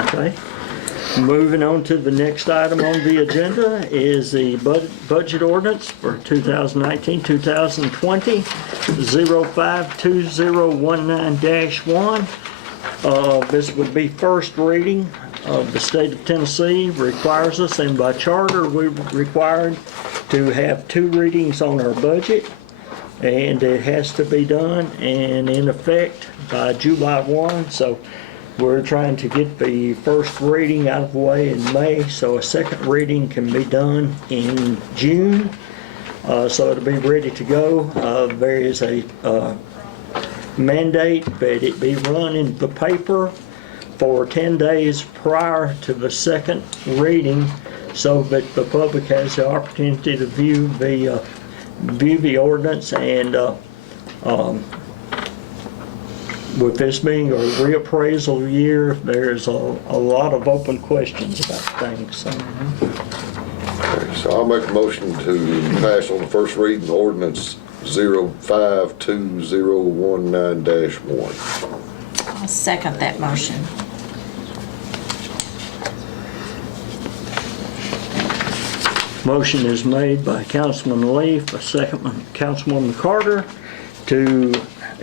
Okay. Moving on to the next item on the agenda is the budget ordinance for 2019-2020, 052019-1. This would be first reading. The state of Tennessee requires us, and by charter, we're required to have 2 readings on our budget, and it has to be done and in effect by July 1. So we're trying to get the first reading out of the way in May, so a second reading can be done in June. So it'll be ready to go. There is a mandate that it be run in the paper for 10 days prior to the second reading, so that the public has the opportunity to view the ordinance. And with this being a reappraisal year, there's a lot of open questions about things. So. Okay, so I'll make a motion to pass on the first reading ordinance 052019-1. I'll second that motion. Motion is made by Councilman Leaf, a second by Councilwoman Carter, to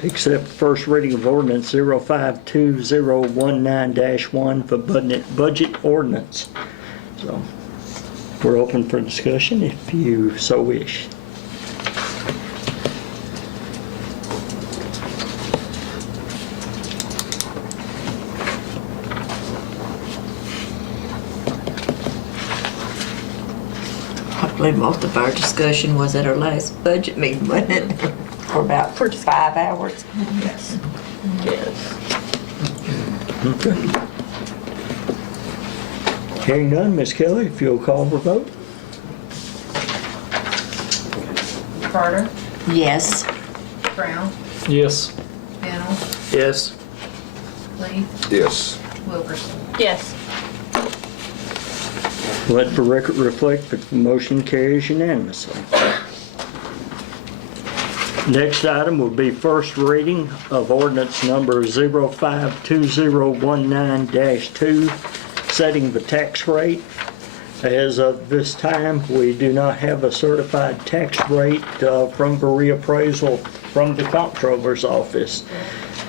accept first reading of ordinance 052019-1 for budget ordinance. So we're open for discussion if you so wish. I believe most of our discussion was at our last budget meeting, wasn't it? For about 5 hours. Yes. Yes. Okay. Hearing none, Ms. Kelly, if you'll call for vote. Carter, Yes. Brown, Yes. Fennel, Yes. Lee, Yes. Wilkerson. Yes. Let the record reflect that the motion carries unanimously. Next item will be first reading of ordinance number 052019-2, setting the tax rate. As of this time, we do not have a certified tax rate from the reappraisal from the comptroller's office.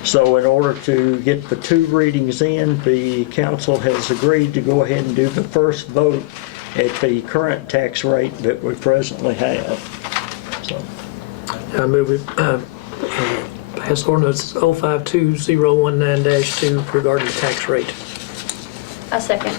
So in order to get the 2 readings in, the council has agreed to go ahead and do the first vote at the current tax rate that we presently have. So, I move we pass ordinance 052019-2 regarding the tax rate. A second.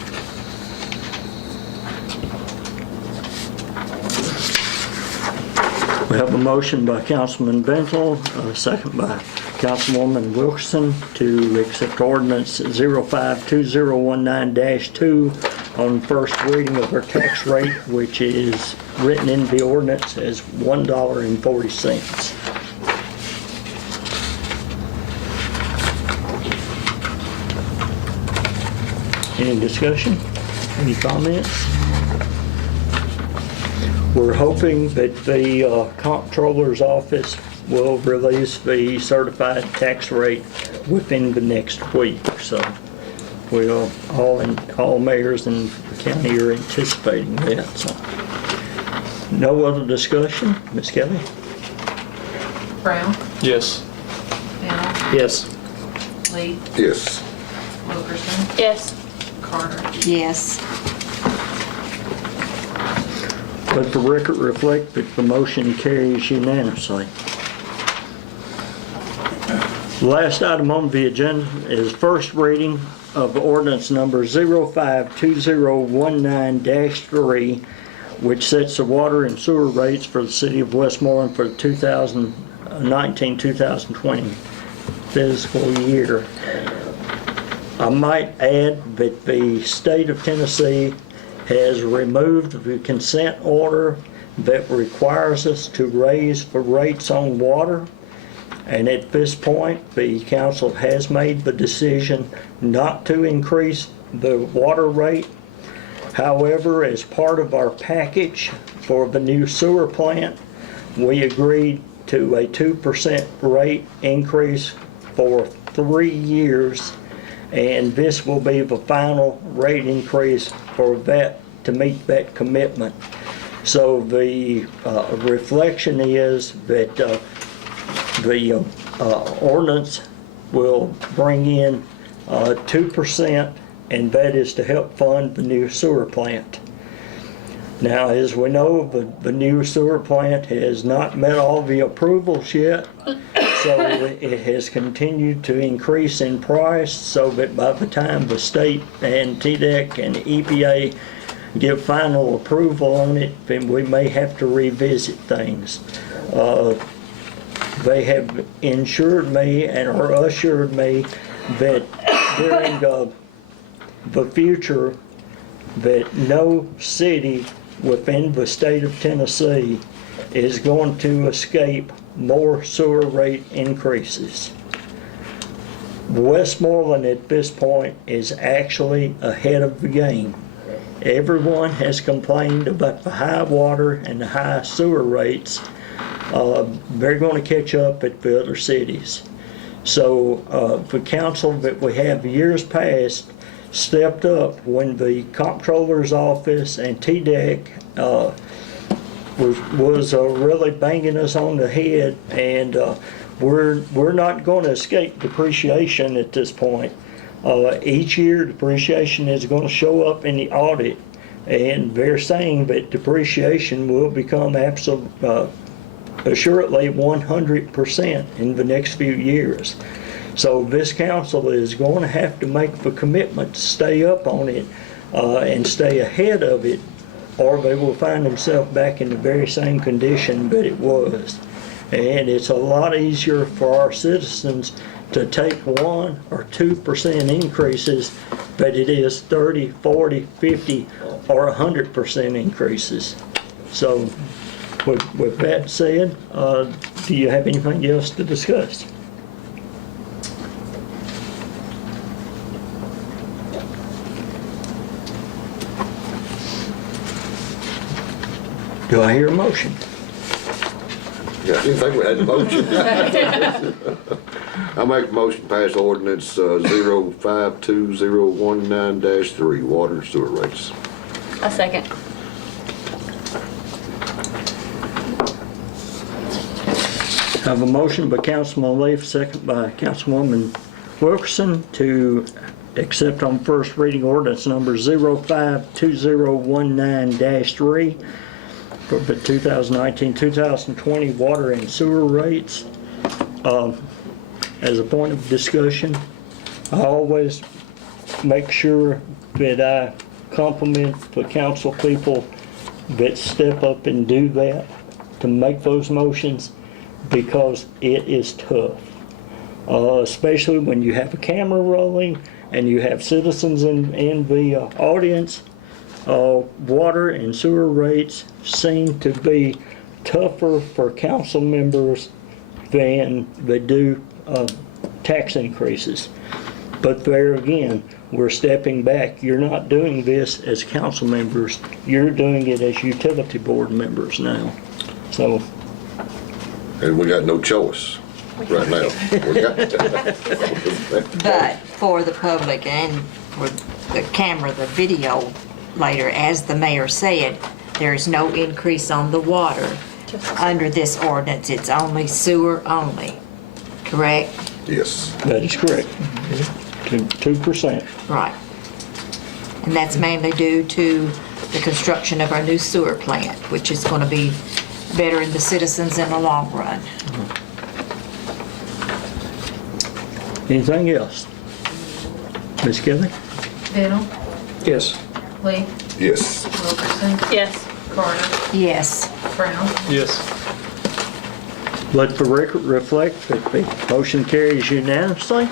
we have a motion by Councilman Bentel, a second by Councilwoman Wilkerson to accept ordinance 052019-2 on first reading of our tax rate, which is written in the ordinance as $1.40. Any discussion? Any comments? We're hoping that the comptroller's office will release the certified tax rate within the next week. So we'll, all mayors in the county are anticipating that. So no other discussion. Ms. Kelly? Brown, Yes. Fennel, Yes. Lee, Yes. Wilkerson, Yes. Carter. Yes. Let the record reflect that the motion carries unanimously. The last item on the agenda is first reading of ordinance number 052019-3, which sets the water and sewer rates for the city of Westmoreland for the 2019-2020 fiscal year. I might add that the state of Tennessee has removed the consent order that requires us to raise the rates on water. And at this point, the council has made the decision not to increase the water rate. However, as part of our package for the new sewer plant, we agreed to a 2% rate increase for 3 years, and this will be the final rate increase for that to meet that commitment. So the reflection is that the ordinance will bring in 2%, and that is to help fund the new sewer plant. Now, as we know, the new sewer plant has not met all the approvals yet, so it has continued to increase in price, so that by the time the state and TDEC and EPA give final approval on it, then we may have to revisit things. They have insured me and are assured me that during the future, that no city within the state of Tennessee is going to escape more sewer rate increases. Westmoreland at this point is actually ahead of the game. Everyone has complained about the high water and the high sewer rates. They're going to catch up at the other cities. So the council that we have years past stepped up when the comptroller's office and TDEC was really banging us on the head, and we're not going to escape depreciation at this point. Each year depreciation is going to show up in the audit, and they're saying that depreciation will become assuredly 100% in the next few years. So this council is going to have to make the commitment to stay up on it and stay ahead of it, or they will find themselves back in the very same condition that it was. And it's a lot easier for our citizens to take 1 or 2% increases than it is 30, 40, 50, or 100% increases. So with that said, do you have anything else to discuss? Do I hear a motion? Yeah, I didn't think we had a motion. I make a motion to pass ordinance 052019-3, water and sewer rates. A second. I have a motion by Councilman Leaf, second by Councilwoman Wilkerson to accept on first reading ordinance number 052019-3 for the 2019-2020 water and sewer rates. As a point of discussion, I always make sure that I compliment the council people that step up and do that, to make those motions, because it is tough. Especially when you have a camera rolling and you have citizens in the audience. Water and sewer rates seem to be tougher for council members than they do tax increases. But there again, we're stepping back. You're not doing this as council members, you're doing it as utility board members now. So. And we got no choice right now. But for the public and for the camera, the video later, as the mayor said, there is no increase on the water under this ordinance. It's only sewer only, correct? Yes. That is correct. 2%. Right. And that's mainly due to the construction of our new sewer plant, which is going to be better in the citizens in the long run. Anything else? Ms. Kelly? Biddle, Yes. Lee, Yes. Wilkerson, Yes. Carter, Yes. Brown. Yes. Let the record reflect that the motion carries unanimously.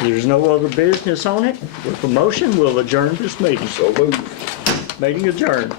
There's no other business on it. With the motion, we'll adjourn this meeting. So moved. Meeting adjourned.